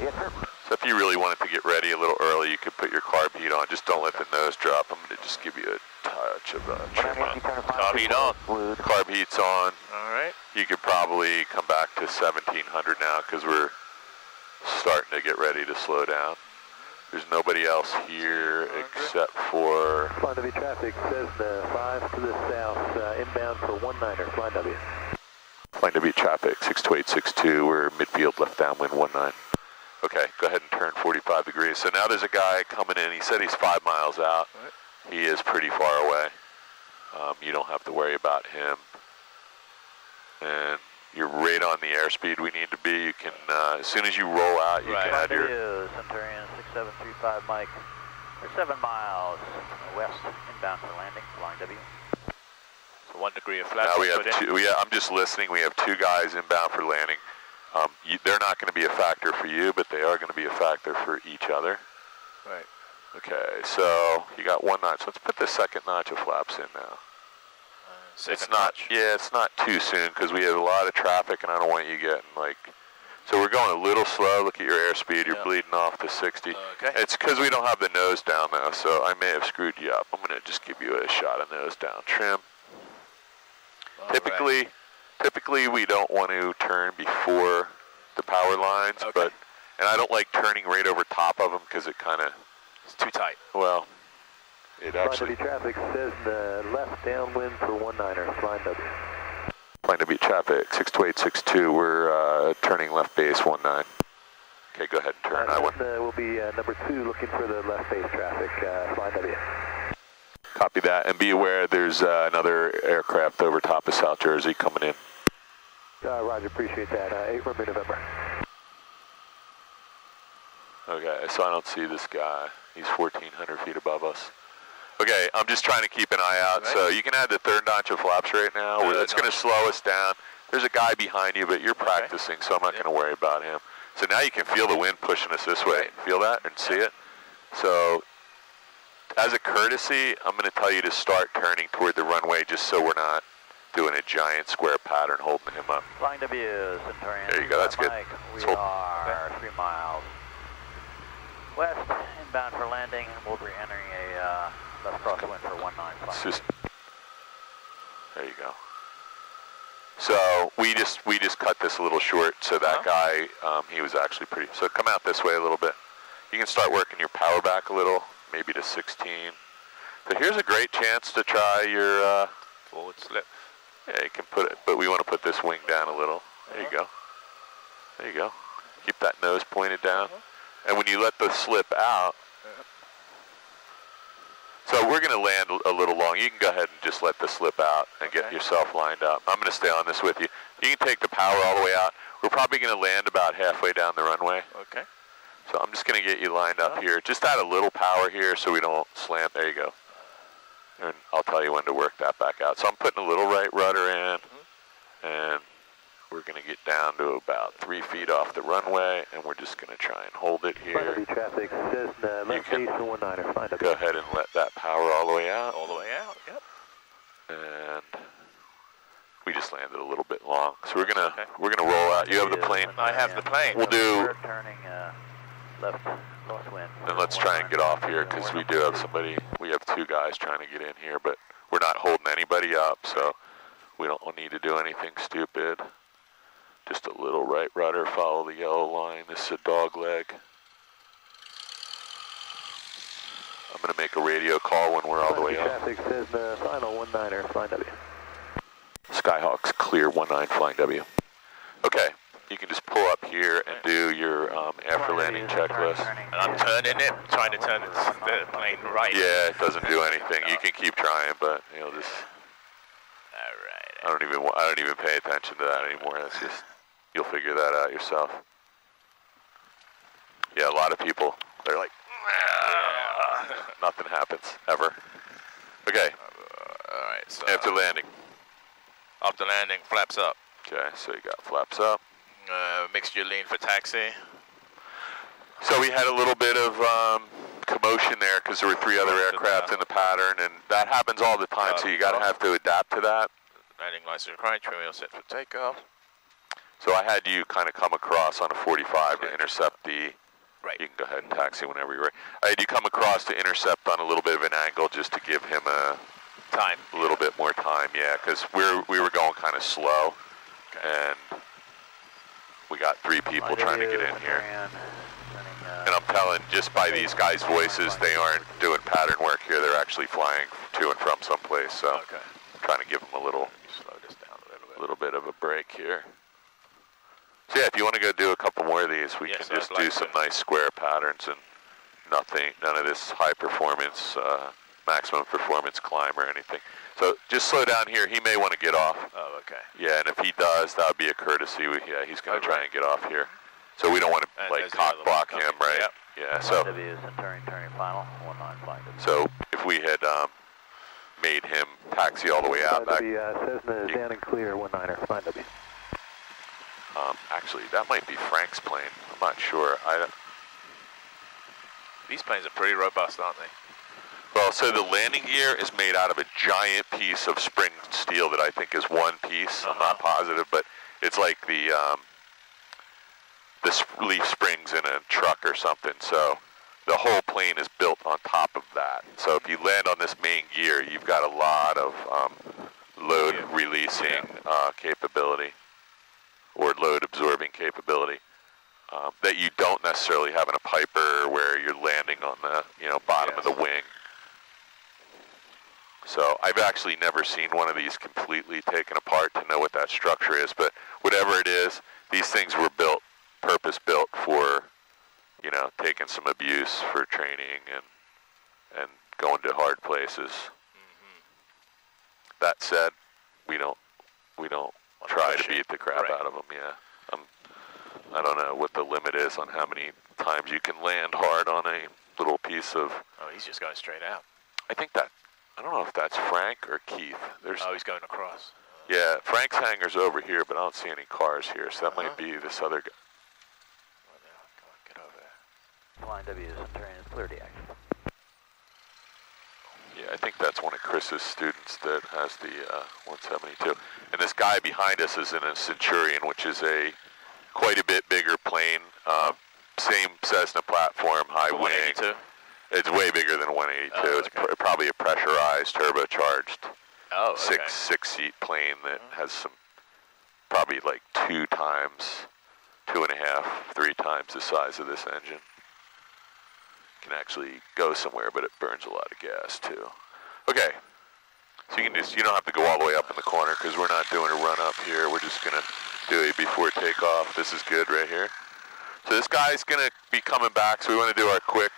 Yes, sir. So if you really wanted to get ready a little early, you could put your carb heat on. Just don't let the nose drop. I'm going to just give you a touch of trim on. Carb heat on. Carb heat's on. All right. You could probably come back to 1700 now because we're starting to get ready to slow down. There's nobody else here except for... Flying W traffic, Cessna 5 to the south, inbound for 19er, flying W. Flying W traffic, 62862, we're midfield left downwind 19. Okay, go ahead and turn 45 degrees. So now there's a guy coming in. He said he's 5 miles out. He is pretty far away. You don't have to worry about him. And you're right on the airspeed we need to be. You can, as soon as you roll out, you can add your... Centurion 6735 Mike. We're 7 miles west, inbound for landing, flying W. So 1 degree of flash. Now we have two, I'm just listening. We have 2 guys inbound for landing. They're not going to be a factor for you, but they are going to be a factor for each other. Right. Okay, so you got 1 notch. Let's put the second notch of flaps in now. It's not, it's not too soon because we have a lot of traffic and I don't want you getting like, so we're going a little slow. Look at your airspeed. You're bleeding off to 60. Okay. It's because we don't have the nose down though, so I may have screwed you up. I'm going to just give you a shot of nose down trim. Typically we don't want to turn before the power lines, but, and I don't like turning right over top of them because it kind of, it's too tight. well, it actually... Flying W traffic, Cessna left downwind for 19er, flying W. Flying W traffic, 62862, we're turning left base 19. Okay, go ahead and turn. Cessna will be number 2 looking for the left base traffic, flying W. Copy that, and be aware there's another aircraft over top of South Jersey coming in. Roger, appreciate that. 8 November. Okay, so I don't see this guy. He's 1,400 feet above us. Okay, I'm just trying to keep an eye out. So you can add the 3rd notch of flaps right now. It's going to slow us down. There's a guy behind you, but you're practicing, so I'm not going to worry about him. So now you can feel the wind pushing us this way. Feel that and see it? So as a courtesy, I'm going to tell you to start turning toward the runway just so we're not doing a giant square pattern holding him up. Flying W, Centurion. There you go, that's good. Mike, we are 3 miles west, inbound for landing, and we'll be entering a left crosswind for 19. There you go. So we just cut this a little short. So that guy, he was actually pretty. So come out this way a little bit. You can start working your power back a little, maybe to 16. So here's a great chance to try your forward slip. Yeah, you can put it, but we want to put this wing down a little. There you go. There you go. Keep that nose pointed down. And when you let the slip out, so we're going to land a little long. You can go ahead and just let the slip out and get yourself lined up. I'm going to stay on this with you. You can take the power all the way out. We're probably going to land about halfway down the runway. Okay. So I'm just going to get you lined up here. Just add a little power here so we don't slant. There you go. And I'll tell you when to work that back out. So I'm putting a little right rudder in, and we're going to get down to about 3 feet off the runway, and we're just going to try and hold it here. Traffic, Cessna, left base for 19er, flying W. Go ahead and let that power all the way out. All the way out, yep. And we just landed a little bit long. So we're gonna roll out. You have the plane? I have the plane. We'll do... Turning left crosswind. And let's try and get off here because we do have somebody, we have 2 guys trying to get in here, but we're not holding anybody up, so we don't need to do anything stupid. Just a little right rudder, follow the yellow line. This is a dog leg. I'm going to make a radio call when we're all the way up. Traffic says final 19er, flying W. Skyhawks clear 19 flying W. Okay, You can just pull up here and do your after landing checklist. And I'm turning it, trying to turn the plane right. Yeah, it doesn't do anything. You can keep trying, but you'll just. All right. I don't even pay attention to that anymore. That's just, you'll figure that out yourself. Yeah, a lot of people, they're like, nothing happens ever. Okay. All right. So After landing. After landing, flaps up. Okay, so you got flaps up. Mixture lean for taxi. So we had a little bit of commotion there because there were 3 other aircraft in the pattern, and that happens all the time. So you got to have to adapt to that. Landing lights required. Trim wheel set for takeoff. So I had you kind of come across on a 45 to intercept the. Right. You can go ahead and taxi whenever you're ready. I had you come across to intercept on a little bit of an angle just to give him a little bit more time. Yeah, because we were going kind of slow, and we got 3 people trying to get in here. And I'm telling, just by these guys' voices, they aren't doing pattern work here. They're actually flying to and from someplace. So I'm trying to give them a little bit of a break here. So yeah, if you want to go do a couple more of these, we can just do some nice square patterns and none of this high performance, maximum performance climb or anything. So just slow down here. He may want to get off. Oh, okay. Yeah, and if he does, that would be a courtesy. Yeah, he's going to try and get off here. So we don't want to like cock block him, right? Yep. Yeah. So. turning final 19 So if we had made him taxi all the way out back. Cessna is down and clear, 19er, 9W. Actually, that might be Frank's plane. I'm not sure. These planes are pretty robust, aren't they? Well, so the landing gear is made out of a giant piece of spring steel that I think is one piece. I'm not positive, but it's like the leaf springs in a truck or something. So the whole plane is built on top of that. So if you land on this main gear, you've got a lot of load releasing capability or load absorbing capability that you don't necessarily have in a Piper where you're landing on the bottom of the wing. So I've actually never seen one of these completely taken apart to know what that structure is, but whatever it is, these things were built, purpose-built for, taking some abuse for training and going to hard places. That said, we don't try to beat the crap out of them. Yeah, I don't know what the limit is on how many times you can land hard on a little piece of. Oh, he's just going straight out. I think that. I don't know if that's Frank or Keith. He's going across. Yeah, Frank's hangar's over here, but I don't see any cars here, so that might be this other guy. Come on, get over there. Line W is entering is clear to action. Yeah, I think that's one of Chris's students that has the 172. And this guy behind us is in a Centurion, which is quite a bit bigger plane. Same Cessna platform, high wing. 182? It's way bigger than a 182. It's probably a pressurized, turbocharged six-seat plane that has probably like 2.5, 3 times the size of this engine. Can actually go somewhere, but it burns a lot of gas too. Okay, so you don't have to go all the way up in the corner because we're not doing a run up here. We're just gonna do a before takeoff. This is good right here. So this guy's gonna be coming back, so we want to do our quick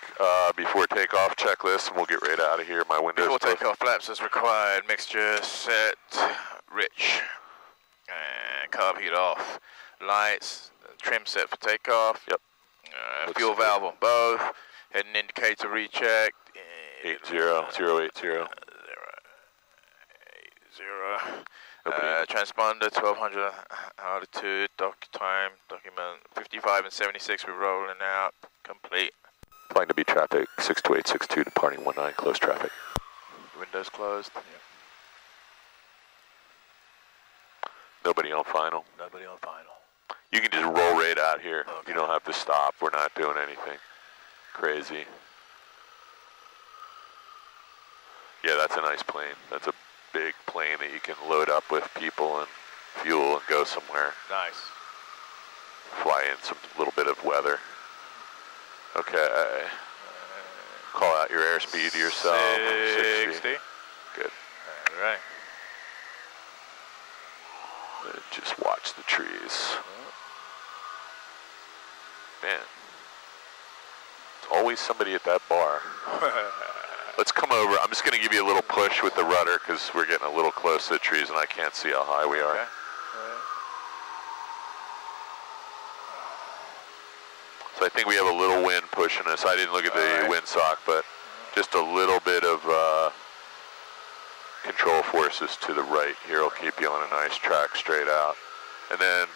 before takeoff checklist, and we'll get right out of here. My window's Before closed. takeoff, flaps as required. Mixture set, rich, and carb heat off. Lights, trim set for takeoff. Yep. Fuel valve on both. Head and indicator rechecked. 80. Transponder 1200 altitude, time, document 55 and 76, we're rolling out, complete. Flying to be traffic 62862, departing 19, close traffic. Windows closed. Yep. Nobody on final. Nobody on final. You can just roll right out here. Okay. You don't have to stop. We're not doing anything crazy. Yeah, that's a nice plane. That's a big plane that you can load up with people and fuel and go somewhere. Nice. Fly in some little bit of weather. Okay. Call out your airspeed to yourself. 60. Good. All right. Just watch the trees. Man, there's always somebody at that bar. Let's come over. I'm just going to give you a little push with the rudder because we're getting a little close to the trees and I can't see how high we are. Okay. So I think we have a little wind pushing us. I didn't look at the windsock, but just a little bit of control forces to the right here will keep you on a nice track straight out. And then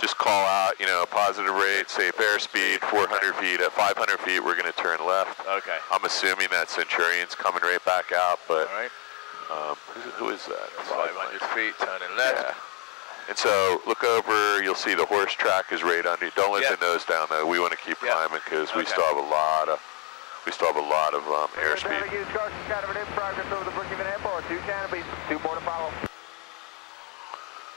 just call out, you know, positive rate, safe airspeed, 400 feet. At 500 feet, we're going to turn left. Okay. I'm assuming that Centurion's coming right back out, but All right. who is that? 500 feet, turning left. Yeah. And so look over, you'll see the horse track is right under you. Don't let the nose down though. We want to keep climbing because we still have a lot of airspeed. Over the Brookhaven Airport, 2 canopies, 2 more to follow.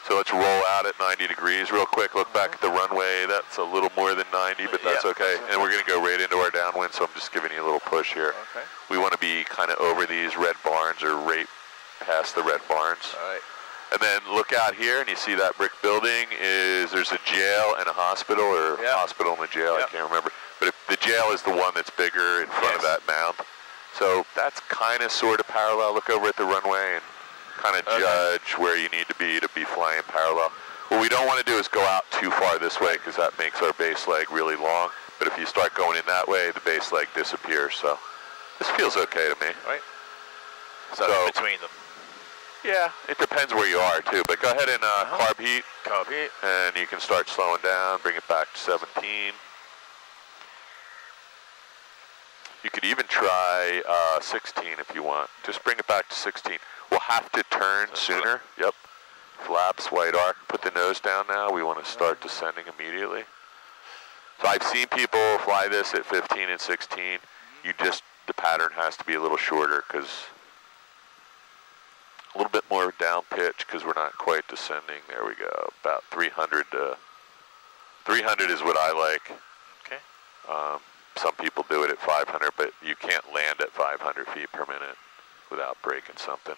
So let's roll out at 90 degrees real quick. Look back at the runway. That's a little more than 90, but that's okay. And we're going to go right into our downwind, so I'm just giving you a little push here. Okay. We want to be kind of over these red barns or right past the red barns. All right. And then look out here, and you see that brick building there's a jail and a hospital, or hospital and a jail, I can't remember. But the jail is the one that's bigger in front of that mound. So that's kind of sort of parallel. Look over at the runway and kind of judge where you need to be flying parallel. What we don't want to do is go out too far this way because that makes our base leg really long. But if you start going in that way, the base leg disappears. So this feels okay to me. Right. So in between them. Yeah, it depends where you are too. But go ahead and carb heat. Carb heat. And you can start slowing down, bring it back to 17. You could even try 16 if you want. Just bring it back to 16. We'll have to turn sooner. Yep. Flaps, white arc. Put the nose down now. We want to start descending immediately. So I've seen people fly this at 15 and 16. The pattern has to be a little shorter because a little bit more down pitch because we're not quite descending. There we go. About 300 is what I like. Okay. Some people do it at 500, but you can't land at 500 feet per minute without breaking something.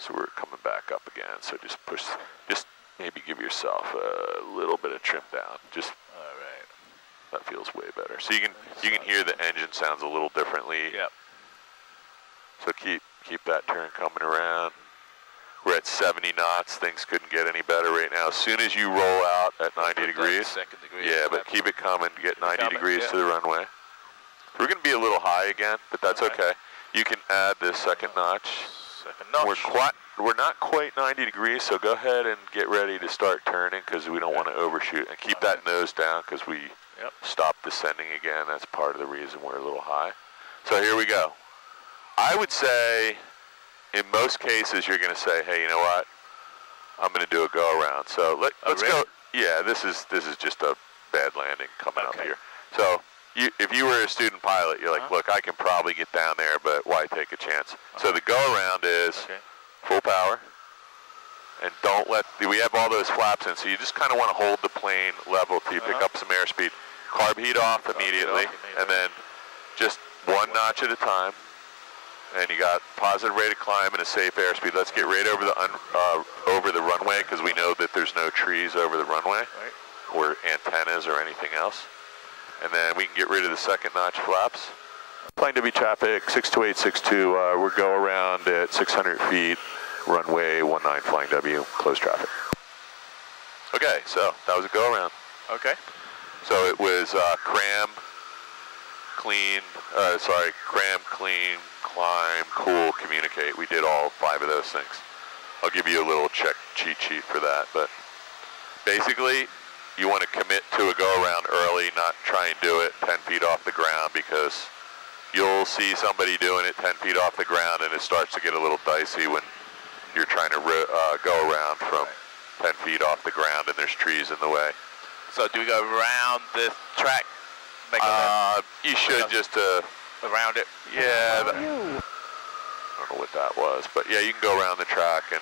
So we're coming back up again. So just maybe give yourself a little bit of trim down. Just that feels way better. So you can hear the engine sounds a little differently. Yep. So keep that turn coming around. We're at 70 knots. Things couldn't get any better right now. As soon as you roll out at 90 degrees, second degree. yeah, but keep it coming. Get 90 degrees to the runway. We're going to be a little high again, but that's okay. You can add this second notch. Second notch. We're not quite 90 degrees, so go ahead and get ready to start turning because we don't want to overshoot. And keep that nose down because we stopped descending again. That's part of the reason we're a little high. So here we go. I would say, in most cases, you're going to say, hey, you know what? I'm going to do a go around. So let's go. Yeah, this is just a bad landing coming up here. So if you were a student pilot, you're like, look, I can probably get down there, but why take a chance? So the go around is full power, and we have all those flaps in, so you just kind of want to hold the plane level till you pick up some airspeed. Carb heat off immediately, and then just one notch at a time. And you got positive rate of climb and a safe airspeed. Let's get right over the runway because we know that there's no trees over the runway or antennas or anything else. And then we can get rid of the second notch flaps. Flying W traffic 62862. We're go around at 600 feet, runway 19 flying W, close traffic. Okay, so that was a go around. Okay. So it was cram, clean, climb, cool, communicate. We did all 5 of those things. I'll give you a little cheat sheet for that, but basically you want to commit to a go around early, not try and do it 10 feet off the ground because you'll see somebody doing it 10 feet off the ground and it starts to get a little dicey when you're trying to go around from 10 feet off the ground and there's trees in the way. So do we go around the track? You should just around it. Yeah. I don't know what that was, but yeah, you can go around the track and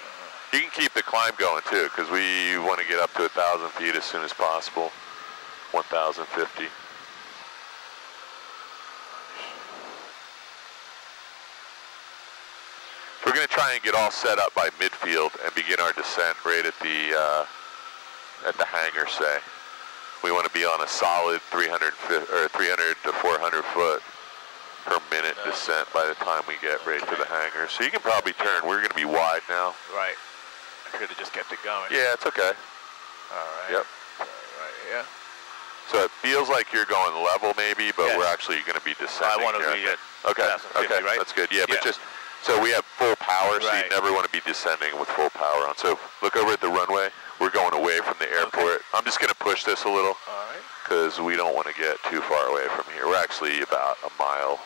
you can keep the climb going too, because we want to get up to 1,000 feet as soon as possible. 1,050. We're going to try and get all set up by midfield and begin our descent right at the hangar, say. We want to be on a solid 300 to 400 foot per minute descent by the time we get right to the hangar. So you can probably turn. We're going to be wide now. Right. I could have just kept it going. Yeah, it's okay. All right. Yep. So right here. So it feels like you're going level maybe, but we're actually going to be descending. I want to here. be at Okay, 50, okay, right? that's good. Yeah, but just, so we have full power, so you Right. never want to be descending with full power on. So look over at the runway. We're going away from the airport. I'm just going to push this a little All right. because we don't want to get too far away from here. We're actually about a mile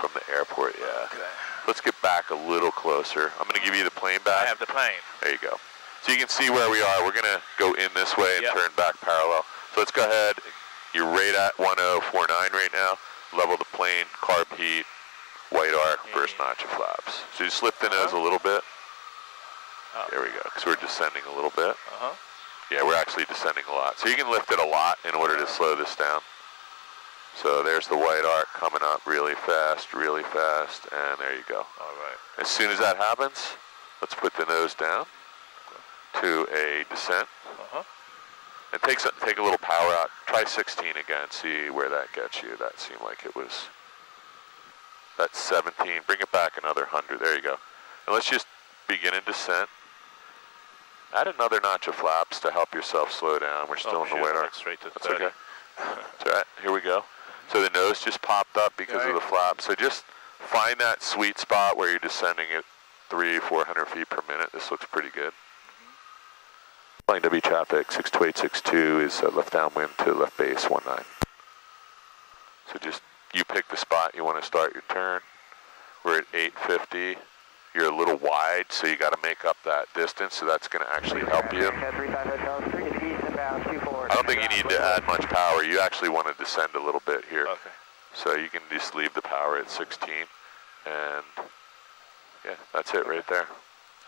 from the airport, Okay. Let's get back a little closer. I'm going to give you the plane back. I have the plane. There you go. So you can see where we are. We're going to go in this way and turn back parallel. So let's go ahead. You're right at 1049 right now. Level the plane, carb heat, white arc, first notch of flaps. So you slip the nose a little bit. There we go, because we're descending a little bit. Yeah, we're actually descending a lot. So you can lift it a lot in order to slow this down. So there's the white arc coming up really fast, and there you go. All right. As soon as that happens, let's put the nose down to a descent. And take a little power out. Try 16 again, see where that gets you. That seemed like it was, that's 17. Bring it back another 100, there you go. And let's just begin in descent. Add another notch of flaps to help yourself slow down. We're still in the white arc. Straight to That's 30. okay. That's all right, here we go. So the nose just popped up because of the flap. So just find that sweet spot where you're descending at 300-400 feet per minute. This looks pretty good. Flying W traffic 62862 is left downwind to left base 19. So just, you pick the spot you want to start your turn. We're at 850. You're a little wide, so you got to make up that distance, so that's going to actually help you. I don't think you need to add much power. You actually want to descend a little bit here. Okay. So you can just leave the power at 16, and yeah, that's it right there.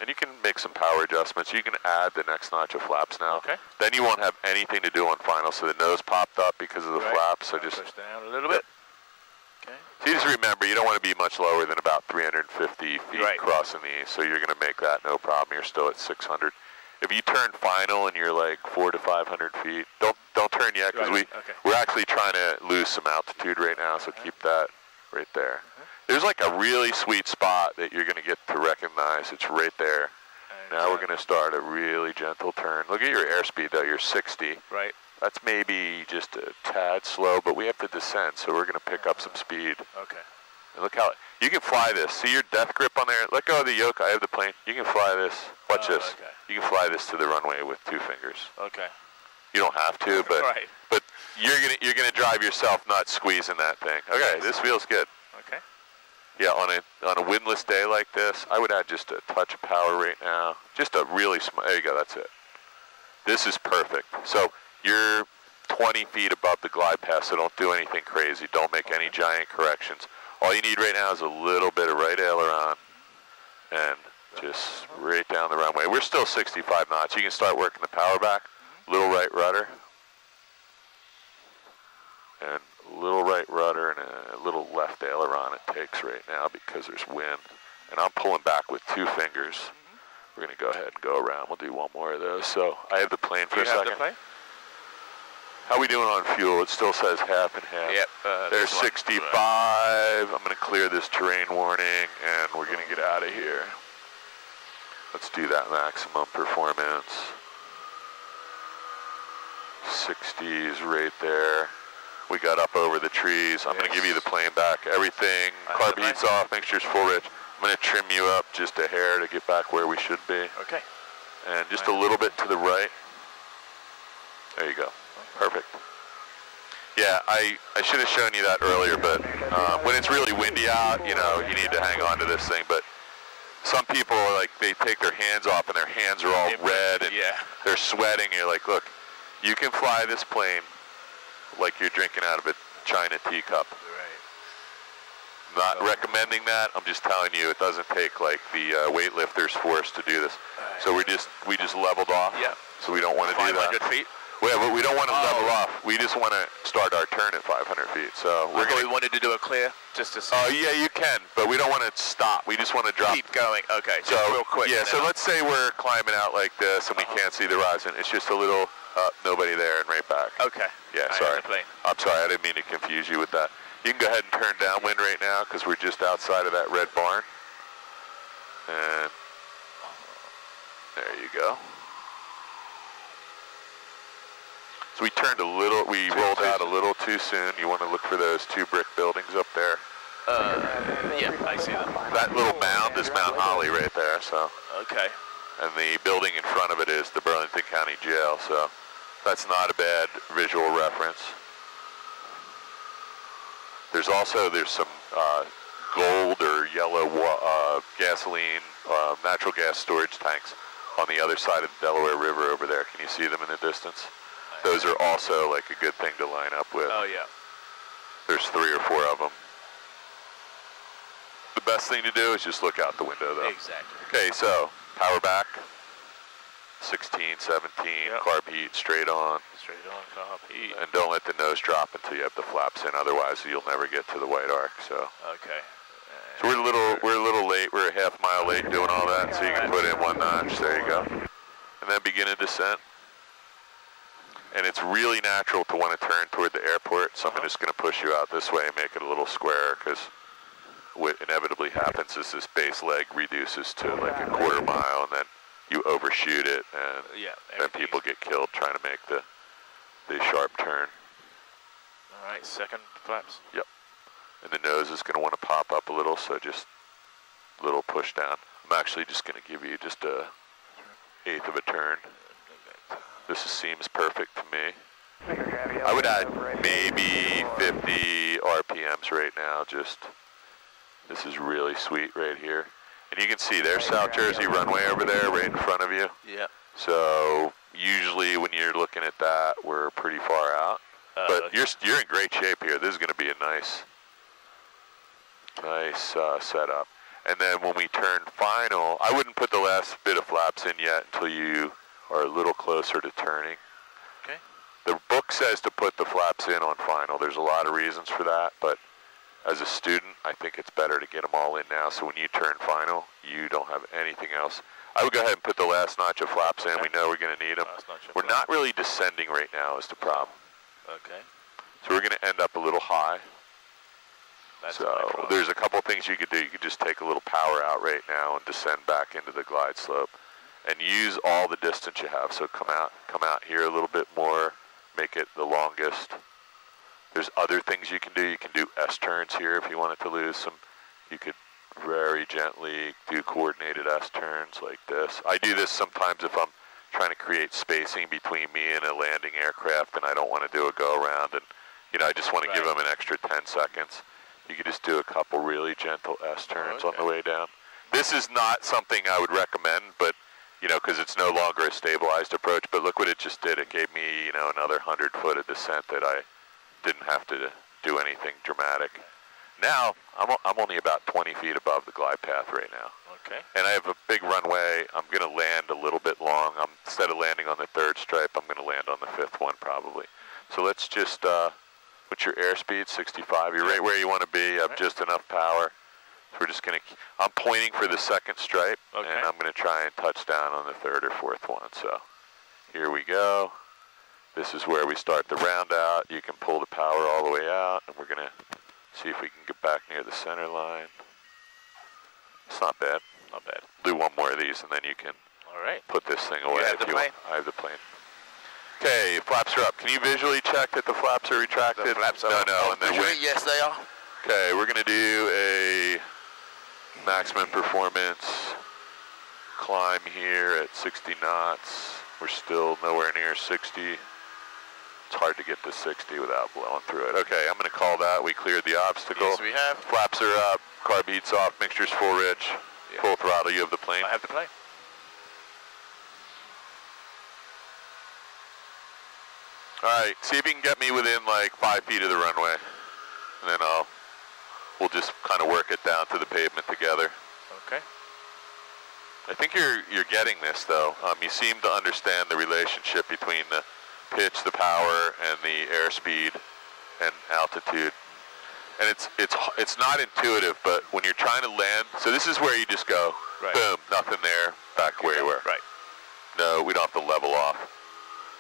And you can make some power adjustments. You can add the next notch of flaps now. Okay. Then you won't have anything to do on final. So the nose popped up because of the flaps. So just push down a little bit. Okay. So you just remember, you don't want to be much lower than about 350 feet crossing the east. So you're going to make that no problem. You're still at 600. If you turn final and you're like 400 to 500 feet, don't turn yet because we're actually trying to lose some altitude right now. So keep that right there. There's like a really sweet spot that you're going to get to recognize. It's right there. Now we're going to start a really gentle turn. Look at your airspeed though. You're 60. Right. That's maybe just a tad slow, but we have to descend, so we're going to pick up some speed. Okay. And look how, you can fly this. See your death grip on there? Let go of the yoke. I have the plane. You can fly this. Watch this. Okay. You can fly this to the runway with 2 fingers. Okay. You don't have to, but but you're gonna drive yourself nuts squeezing that thing. Okay, this feels good. Okay. Yeah, on a windless day like this, I would add just a touch of power right now. Just a really small, there you go, that's it. This is perfect. So you're 20 feet above the glide path, so don't do anything crazy. Don't make any giant corrections. All you need right now is a little bit of right aileron and just right down the runway. We're still 65 knots. You can start working the power back. Little right rudder. And a little right rudder and a little left aileron it takes right now because there's wind. And I'm pulling back with 2 fingers. We're going to go ahead and go around. We'll do one more of those. So I have the plane for a second. You have the plane? How are we doing on fuel? It still says half and half. Yep. There's 65. I'm going to clear this terrain warning, and we're going to get out of here. Let's do that maximum performance. 60s right there. We got up over the trees. I'm going to give you the plane back. Everything, carb heat's off, make sure it's full rich. I'm going to trim you up just a hair to get back where we should be. Okay. And just a little bit to the right. There you go. Perfect. Yeah, I should have shown you that earlier, but when it's really windy out, you know, you need to hang on to this thing. But some people are like, they take their hands off and their hands are all red and they're sweating. You're like, look, you can fly this plane like you're drinking out of a China teacup. Not recommending that. I'm just telling you, it doesn't take like the weightlifter's force to do this. So we just leveled off. Yeah. So we don't want to do that. 500 feet. Yeah, but we don't want to level off. We just want to start our turn at 500 feet. So we wanted to do a clear just to see. Oh, yeah, you can, but we don't want to stop. We just want to drop. Keep going. Okay, So real quick. Yeah, so let's say we're climbing out like this and we can't see the horizon. It's just a little nobody there and right back. Okay. Yeah, sorry. I'm sorry, I didn't mean to confuse you with that. You can go ahead and turn downwind right now because we're just outside of that red barn. And there you go. So we turned we rolled out a little too soon. You want to look for those 2 brick buildings up there. Yeah, I see them. That little mound is Mount Holly right there, so. Okay. And the building in front of it is the Burlington County Jail, so that's not a bad visual reference. There's some gold or yellow gasoline, natural gas storage tanks on the other side of the Delaware River over there. Can you see them in the distance? Those are also like a good thing to line up with. Oh, yeah. There's 3 or 4 of them. The best thing to do is just look out the window, though. Exactly. Okay, so power back. 16, 17, carb heat, straight on. Straight on, carb heat. And don't let the nose drop until you have the flaps in, otherwise you'll never get to the white arc, so. Okay. So we're a little late, we're a half mile late doing all that, so you can put in 1 notch, there you go. And then begin a descent. And it's really natural to want to turn toward the airport, so I'm just going to push you out this way and make it a little square, because what inevitably happens is this base leg reduces to like a quarter mile, and then you overshoot it, and then people get killed trying to make the sharp turn. All right, second flaps. Yep. And the nose is going to want to pop up a little, so just a little push down. I'm actually just going to give you just a 1/8 of a turn. This seems perfect to me. I would add maybe 50 RPMs right now, this is really sweet right here. And you can see there's South Jersey runway over there right in front of you. Yeah. So usually when you're looking at that, we're pretty far out. But you're in great shape here. This is going to be a nice setup. And then when we turn final, I wouldn't put the last bit of flaps in yet until you are a little closer to turning. Okay. The book says to put the flaps in on final. There's a lot of reasons for that, but as a student, I think it's better to get them all in now, so when you turn final, you don't have anything else. I would go ahead and put the last notch of flaps in. We know we're going to need them. We're not really descending right now is the problem. Okay. So we're going to end up a little high. So there's a couple things you could do. You could just take a little power out right now and descend back into the glide slope and use all the distance you have. So come out here a little bit more, make it the longest. There's other things you can do. You can do S-turns here if you wanted to lose some. You could very gently do coordinated S-turns like this. I do this sometimes if I'm trying to create spacing between me and a landing aircraft and I don't want to do a go-around, and I just want to give them an extra 10 seconds. You could just do a couple really gentle S-turns on the way down. This is not something I would recommend, but, because it's no longer a stabilized approach, but look what it just did. It gave me, another 100 foot of descent that I didn't have to do anything dramatic. Now, I'm only about 20 feet above the glide path right now. Okay. And I have a big runway. I'm going to land a little bit long. Instead of landing on the 3rd stripe, I'm going to land on the 5th one probably. So let's just, what's your airspeed? 65. You're right where you want to be. You have just enough power. So we're just going to, I'm pointing for the 2nd stripe, and I'm going to try and touch down on the 3rd or 4th one. So here we go. This is where we start the round out. You can pull the power all the way out, and we're going to see if we can get back near the center line. It's not bad. Not bad. Do one more of these, and then you can put this thing away. You have the plane? I have the plane. Okay, flaps are up. Can you visually check that the flaps are retracted? The flaps are up. No, and then Yes, they are. Okay, we're going to do a maximum performance climb here at 60 knots. We're still nowhere near 60. It's hard to get to 60 without blowing through it. Okay, I'm going to call that. We cleared the obstacle. Yes, we have. Flaps are up. Carb heat's off. Mixture's full rich. Yeah. Full throttle. You have the plane? I have the plane. All right, see if you can get me within like 5 feet of the runway, and then we'll just kind of work it down to the pavement together. Okay. I think you're getting this though. You seem to understand the relationship between the pitch, the power, and the airspeed and altitude. And it's not intuitive, but when you're trying to land, so this is where you just go, Right. boom, nothing there, back where you were. Right. No, we don't have to level off.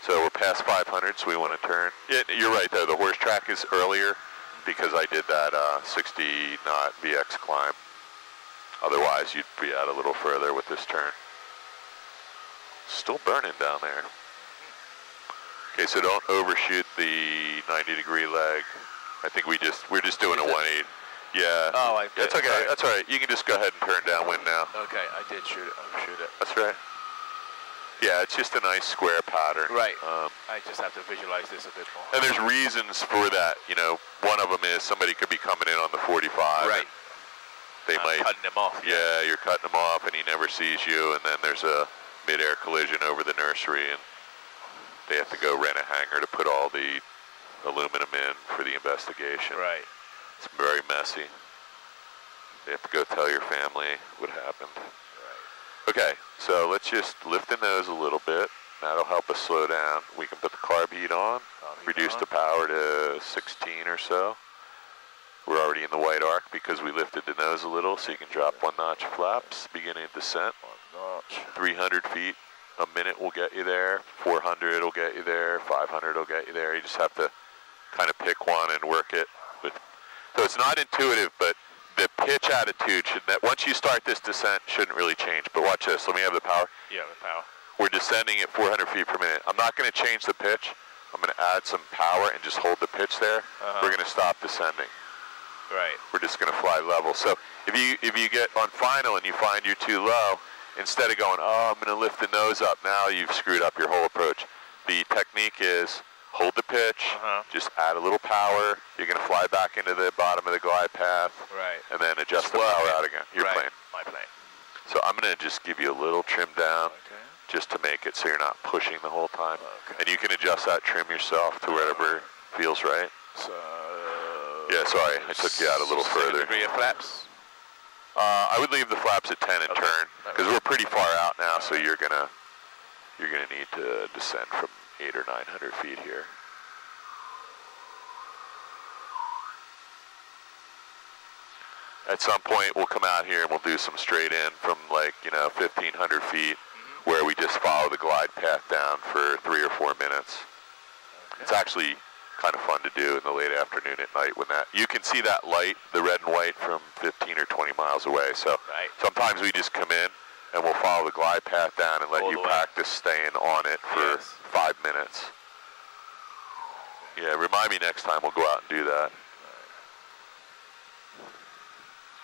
So we're past 500, so we want to turn. Yeah, you're right, though. The horse track is earlier because I did that 60 knot VX climb. Otherwise, you'd be out a little further with this turn. Still burning down there. Okay, so don't overshoot the 90-degree leg. I think we're just doing a 180. Yeah. Oh, That's okay. sorry. That's all right. You can just go ahead and turn downwind now. Okay, I did overshoot it. That's right. Yeah, it's just a nice square pattern. Right. I just have to visualize this a bit more. And there's reasons for that. You know, one of them is somebody could be coming in on the 45. Right. And they might. Cutting them off. Yeah, you're cutting them off, and he never sees you, and then there's a mid-air collision over the nursery, and they have to go rent a hangar to put all the aluminum in for the investigation. Right. It's very messy. They have to go tell your family what happened. Okay, so let's just lift the nose a little bit. That'll help us slow down. We can put the carb heat on, reduce the power to 16 or so. We're already in the white arc because we lifted the nose a little, so you can drop 1 notch flaps, beginning descent. 1 notch. 300 feet a minute will get you there. 400 will get you there. 500 will get you there. You just have to kind of pick one and work it. So it's not intuitive, but the pitch attitude should, once you start this descent, shouldn't really change. But watch this. Let me have the power. Yeah, the power. We're descending at 400 feet per minute. I'm not going to change the pitch. I'm going to add some power and just hold the pitch there. We're going to stop descending. Right. We're just going to fly level. So if you get on final and you find you're too low, instead of going, oh, I'm going to lift the nose up, now you've screwed up your whole approach. The technique is hold the pitch, just add a little power. You're going to fly back into the bottom of the glide path. Right. And then adjust the power out again. Your right. plane. My plane. So I'm going to just give you a little trim down. Okay. Just to make it so you're not pushing the whole time. Okay. And you can adjust that trim yourself to whatever feels right. So... Yeah, sorry, I took you out a little further. 7 degree of flaps? I would leave the flaps at 10 and turn, because we're pretty far out now, so you're gonna need to descend from 800 or 900 feet here. At some point, we'll come out here and we'll do some straight in from 1,500 feet, where we just follow the glide path down for 3 or 4 minutes. Okay. It's actually kind of fun to do in the late afternoon at night when you can see that light, the red and white, from 15 or 20 miles away. So sometimes we just come in and we'll follow the glide path down and let you practice staying on it for 5 minutes. Yeah, remind me next time, we'll go out and do that.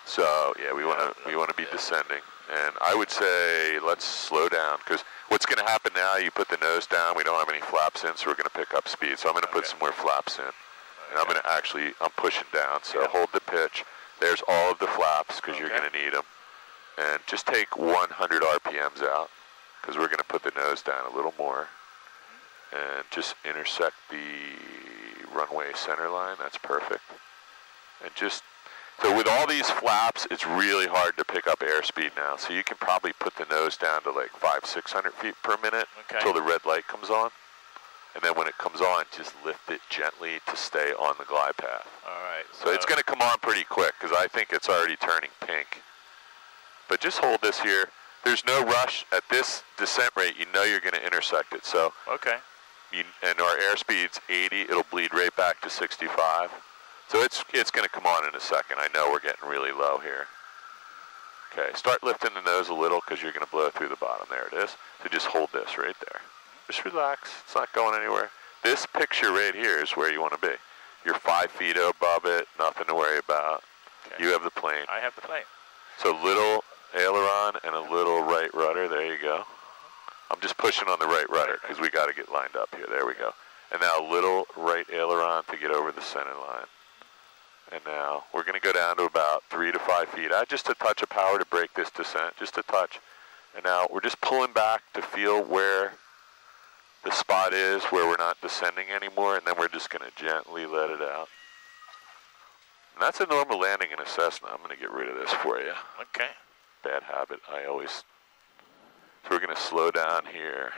So yeah, we want to be descending, and I would say let's slow down, because what's going to happen now? You put the nose down. We don't have any flaps in, so we're going to pick up speed. So I'm going to put some more flaps in, and I'm going to I'm pushing down. So hold the pitch. There's all of the flaps because you're going to need them, and just take 100 RPMs out, because we're going to put the nose down a little more, and just intersect the runway center line. That's perfect, and just. So with all these flaps, it's really hard to pick up airspeed now. So you can probably put the nose down to 500-600 feet per minute until the red light comes on. And then when it comes on, just lift it gently to stay on the glide path. All right. So it's going to come on pretty quick, because I think it's already turning pink. But just hold this here. There's no rush. At this descent rate, you know you're going to intersect it. So and our airspeed's 80. It'll bleed right back to 65. So it's going to come on in a second. I know we're getting really low here. Okay, start lifting the nose a little, because you're going to blow through the bottom. There it is. So just hold this right there. Just relax. It's not going anywhere. This picture right here is where you want to be. You're 5 feet above it. Nothing to worry about. Okay. You have the plane. I have the plane. So little aileron and a little right rudder. There you go. I'm just pushing on the right rudder, because we got to get lined up here. There we go. And now a little right aileron to get over the center line. And now we're going to go down to about 3 to 5 feet. Add just a touch of power to break this descent, just a touch. And now we're just pulling back to feel where the spot is, where we're not descending anymore, and then we're just going to gently let it out. And that's a normal landing in a Cessna. I'm going to get rid of this for you. Okay. Bad habit. So we're going to slow down here.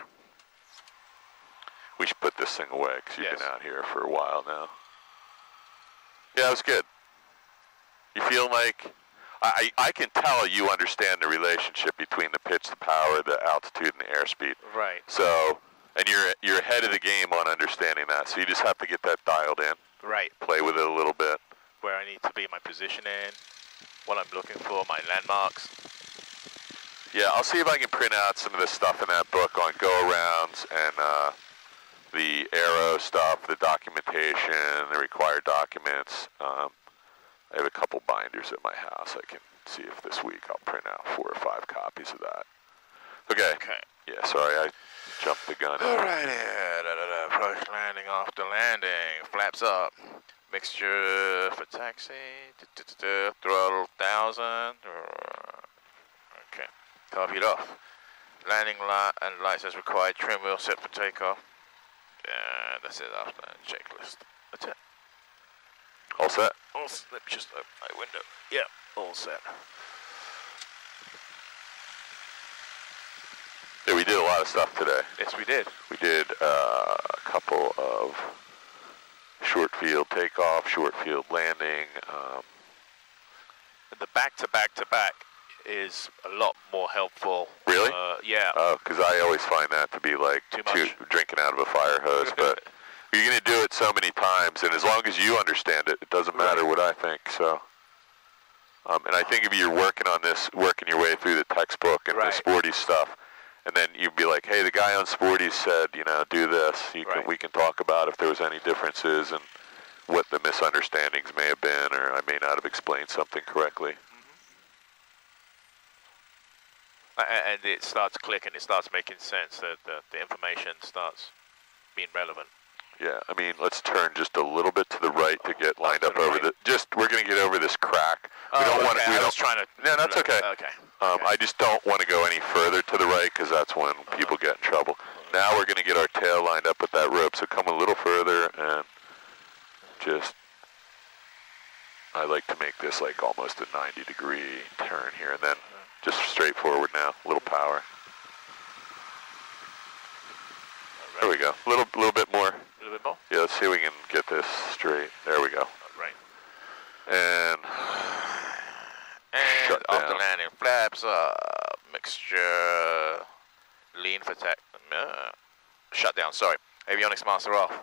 We should put this thing away because you've Yes. been out here for a while now. Yeah, it was good. You feel like, I can tell you understand the relationship between the pitch, the power, the altitude, and the airspeed. Right. So, and you're ahead of the game on understanding that. So you just have to get that dialed in, Right. play with it a little bit. Where I need to be, my positioning, what I'm looking for, my landmarks. Yeah, I'll see if I can print out some of the stuff in that book on go-arounds and the aero stuff, the documentation, the required documents. I have a couple binders at my house. I can see if this week I'll print out 4 or 5 copies of that. Okay. Okay. Yeah, sorry, I jumped the gun. Alright, approach landing after landing. Flaps up. Mixture for taxi. Throttle 1000. Okay. Copied off. Landing light and lights as required. Trim wheel set for takeoff. That's it after that checklist. That's it. All set? Let me just open my window. Yeah, all set. Yeah, we did a lot of stuff today. Yes, we did. We did a couple of short field takeoff, short field landing. The back-to-back-to-back is a lot more helpful. Really? Yeah. Because I always find that to be like Too much. drinking out of a fire hose. But you're going to do it so many times, and as long as you understand it, it doesn't matter what I think. So, and I think if you're working on this, working your way through the textbook and the Sporty stuff, and then you'd be like, hey, the guy on Sporty said, you know, do this. We can talk about if there was any differences and what the misunderstandings may have been, or I may not have explained something correctly. And it starts clicking, it starts making sense, that the information starts being relevant. Yeah, I mean, let's turn just a little bit to the right to get lined up over the. We're going to get over this crack. We don't want to. I was trying to. No, that's okay. Okay. I just don't want to go any further to the right because that's when people get in trouble. Now we're going to get our tail lined up with that rope. So come a little further and just. I like to make this like almost a 90-degree turn here, and then just straight forward now. A little power. There we go. A little bit more. A little bit more? Yeah, let's see if we can get this straight. There we go. Right. And shut after down. landing, flaps up, mixture, lean for tech, shut down, sorry. Avionics master off.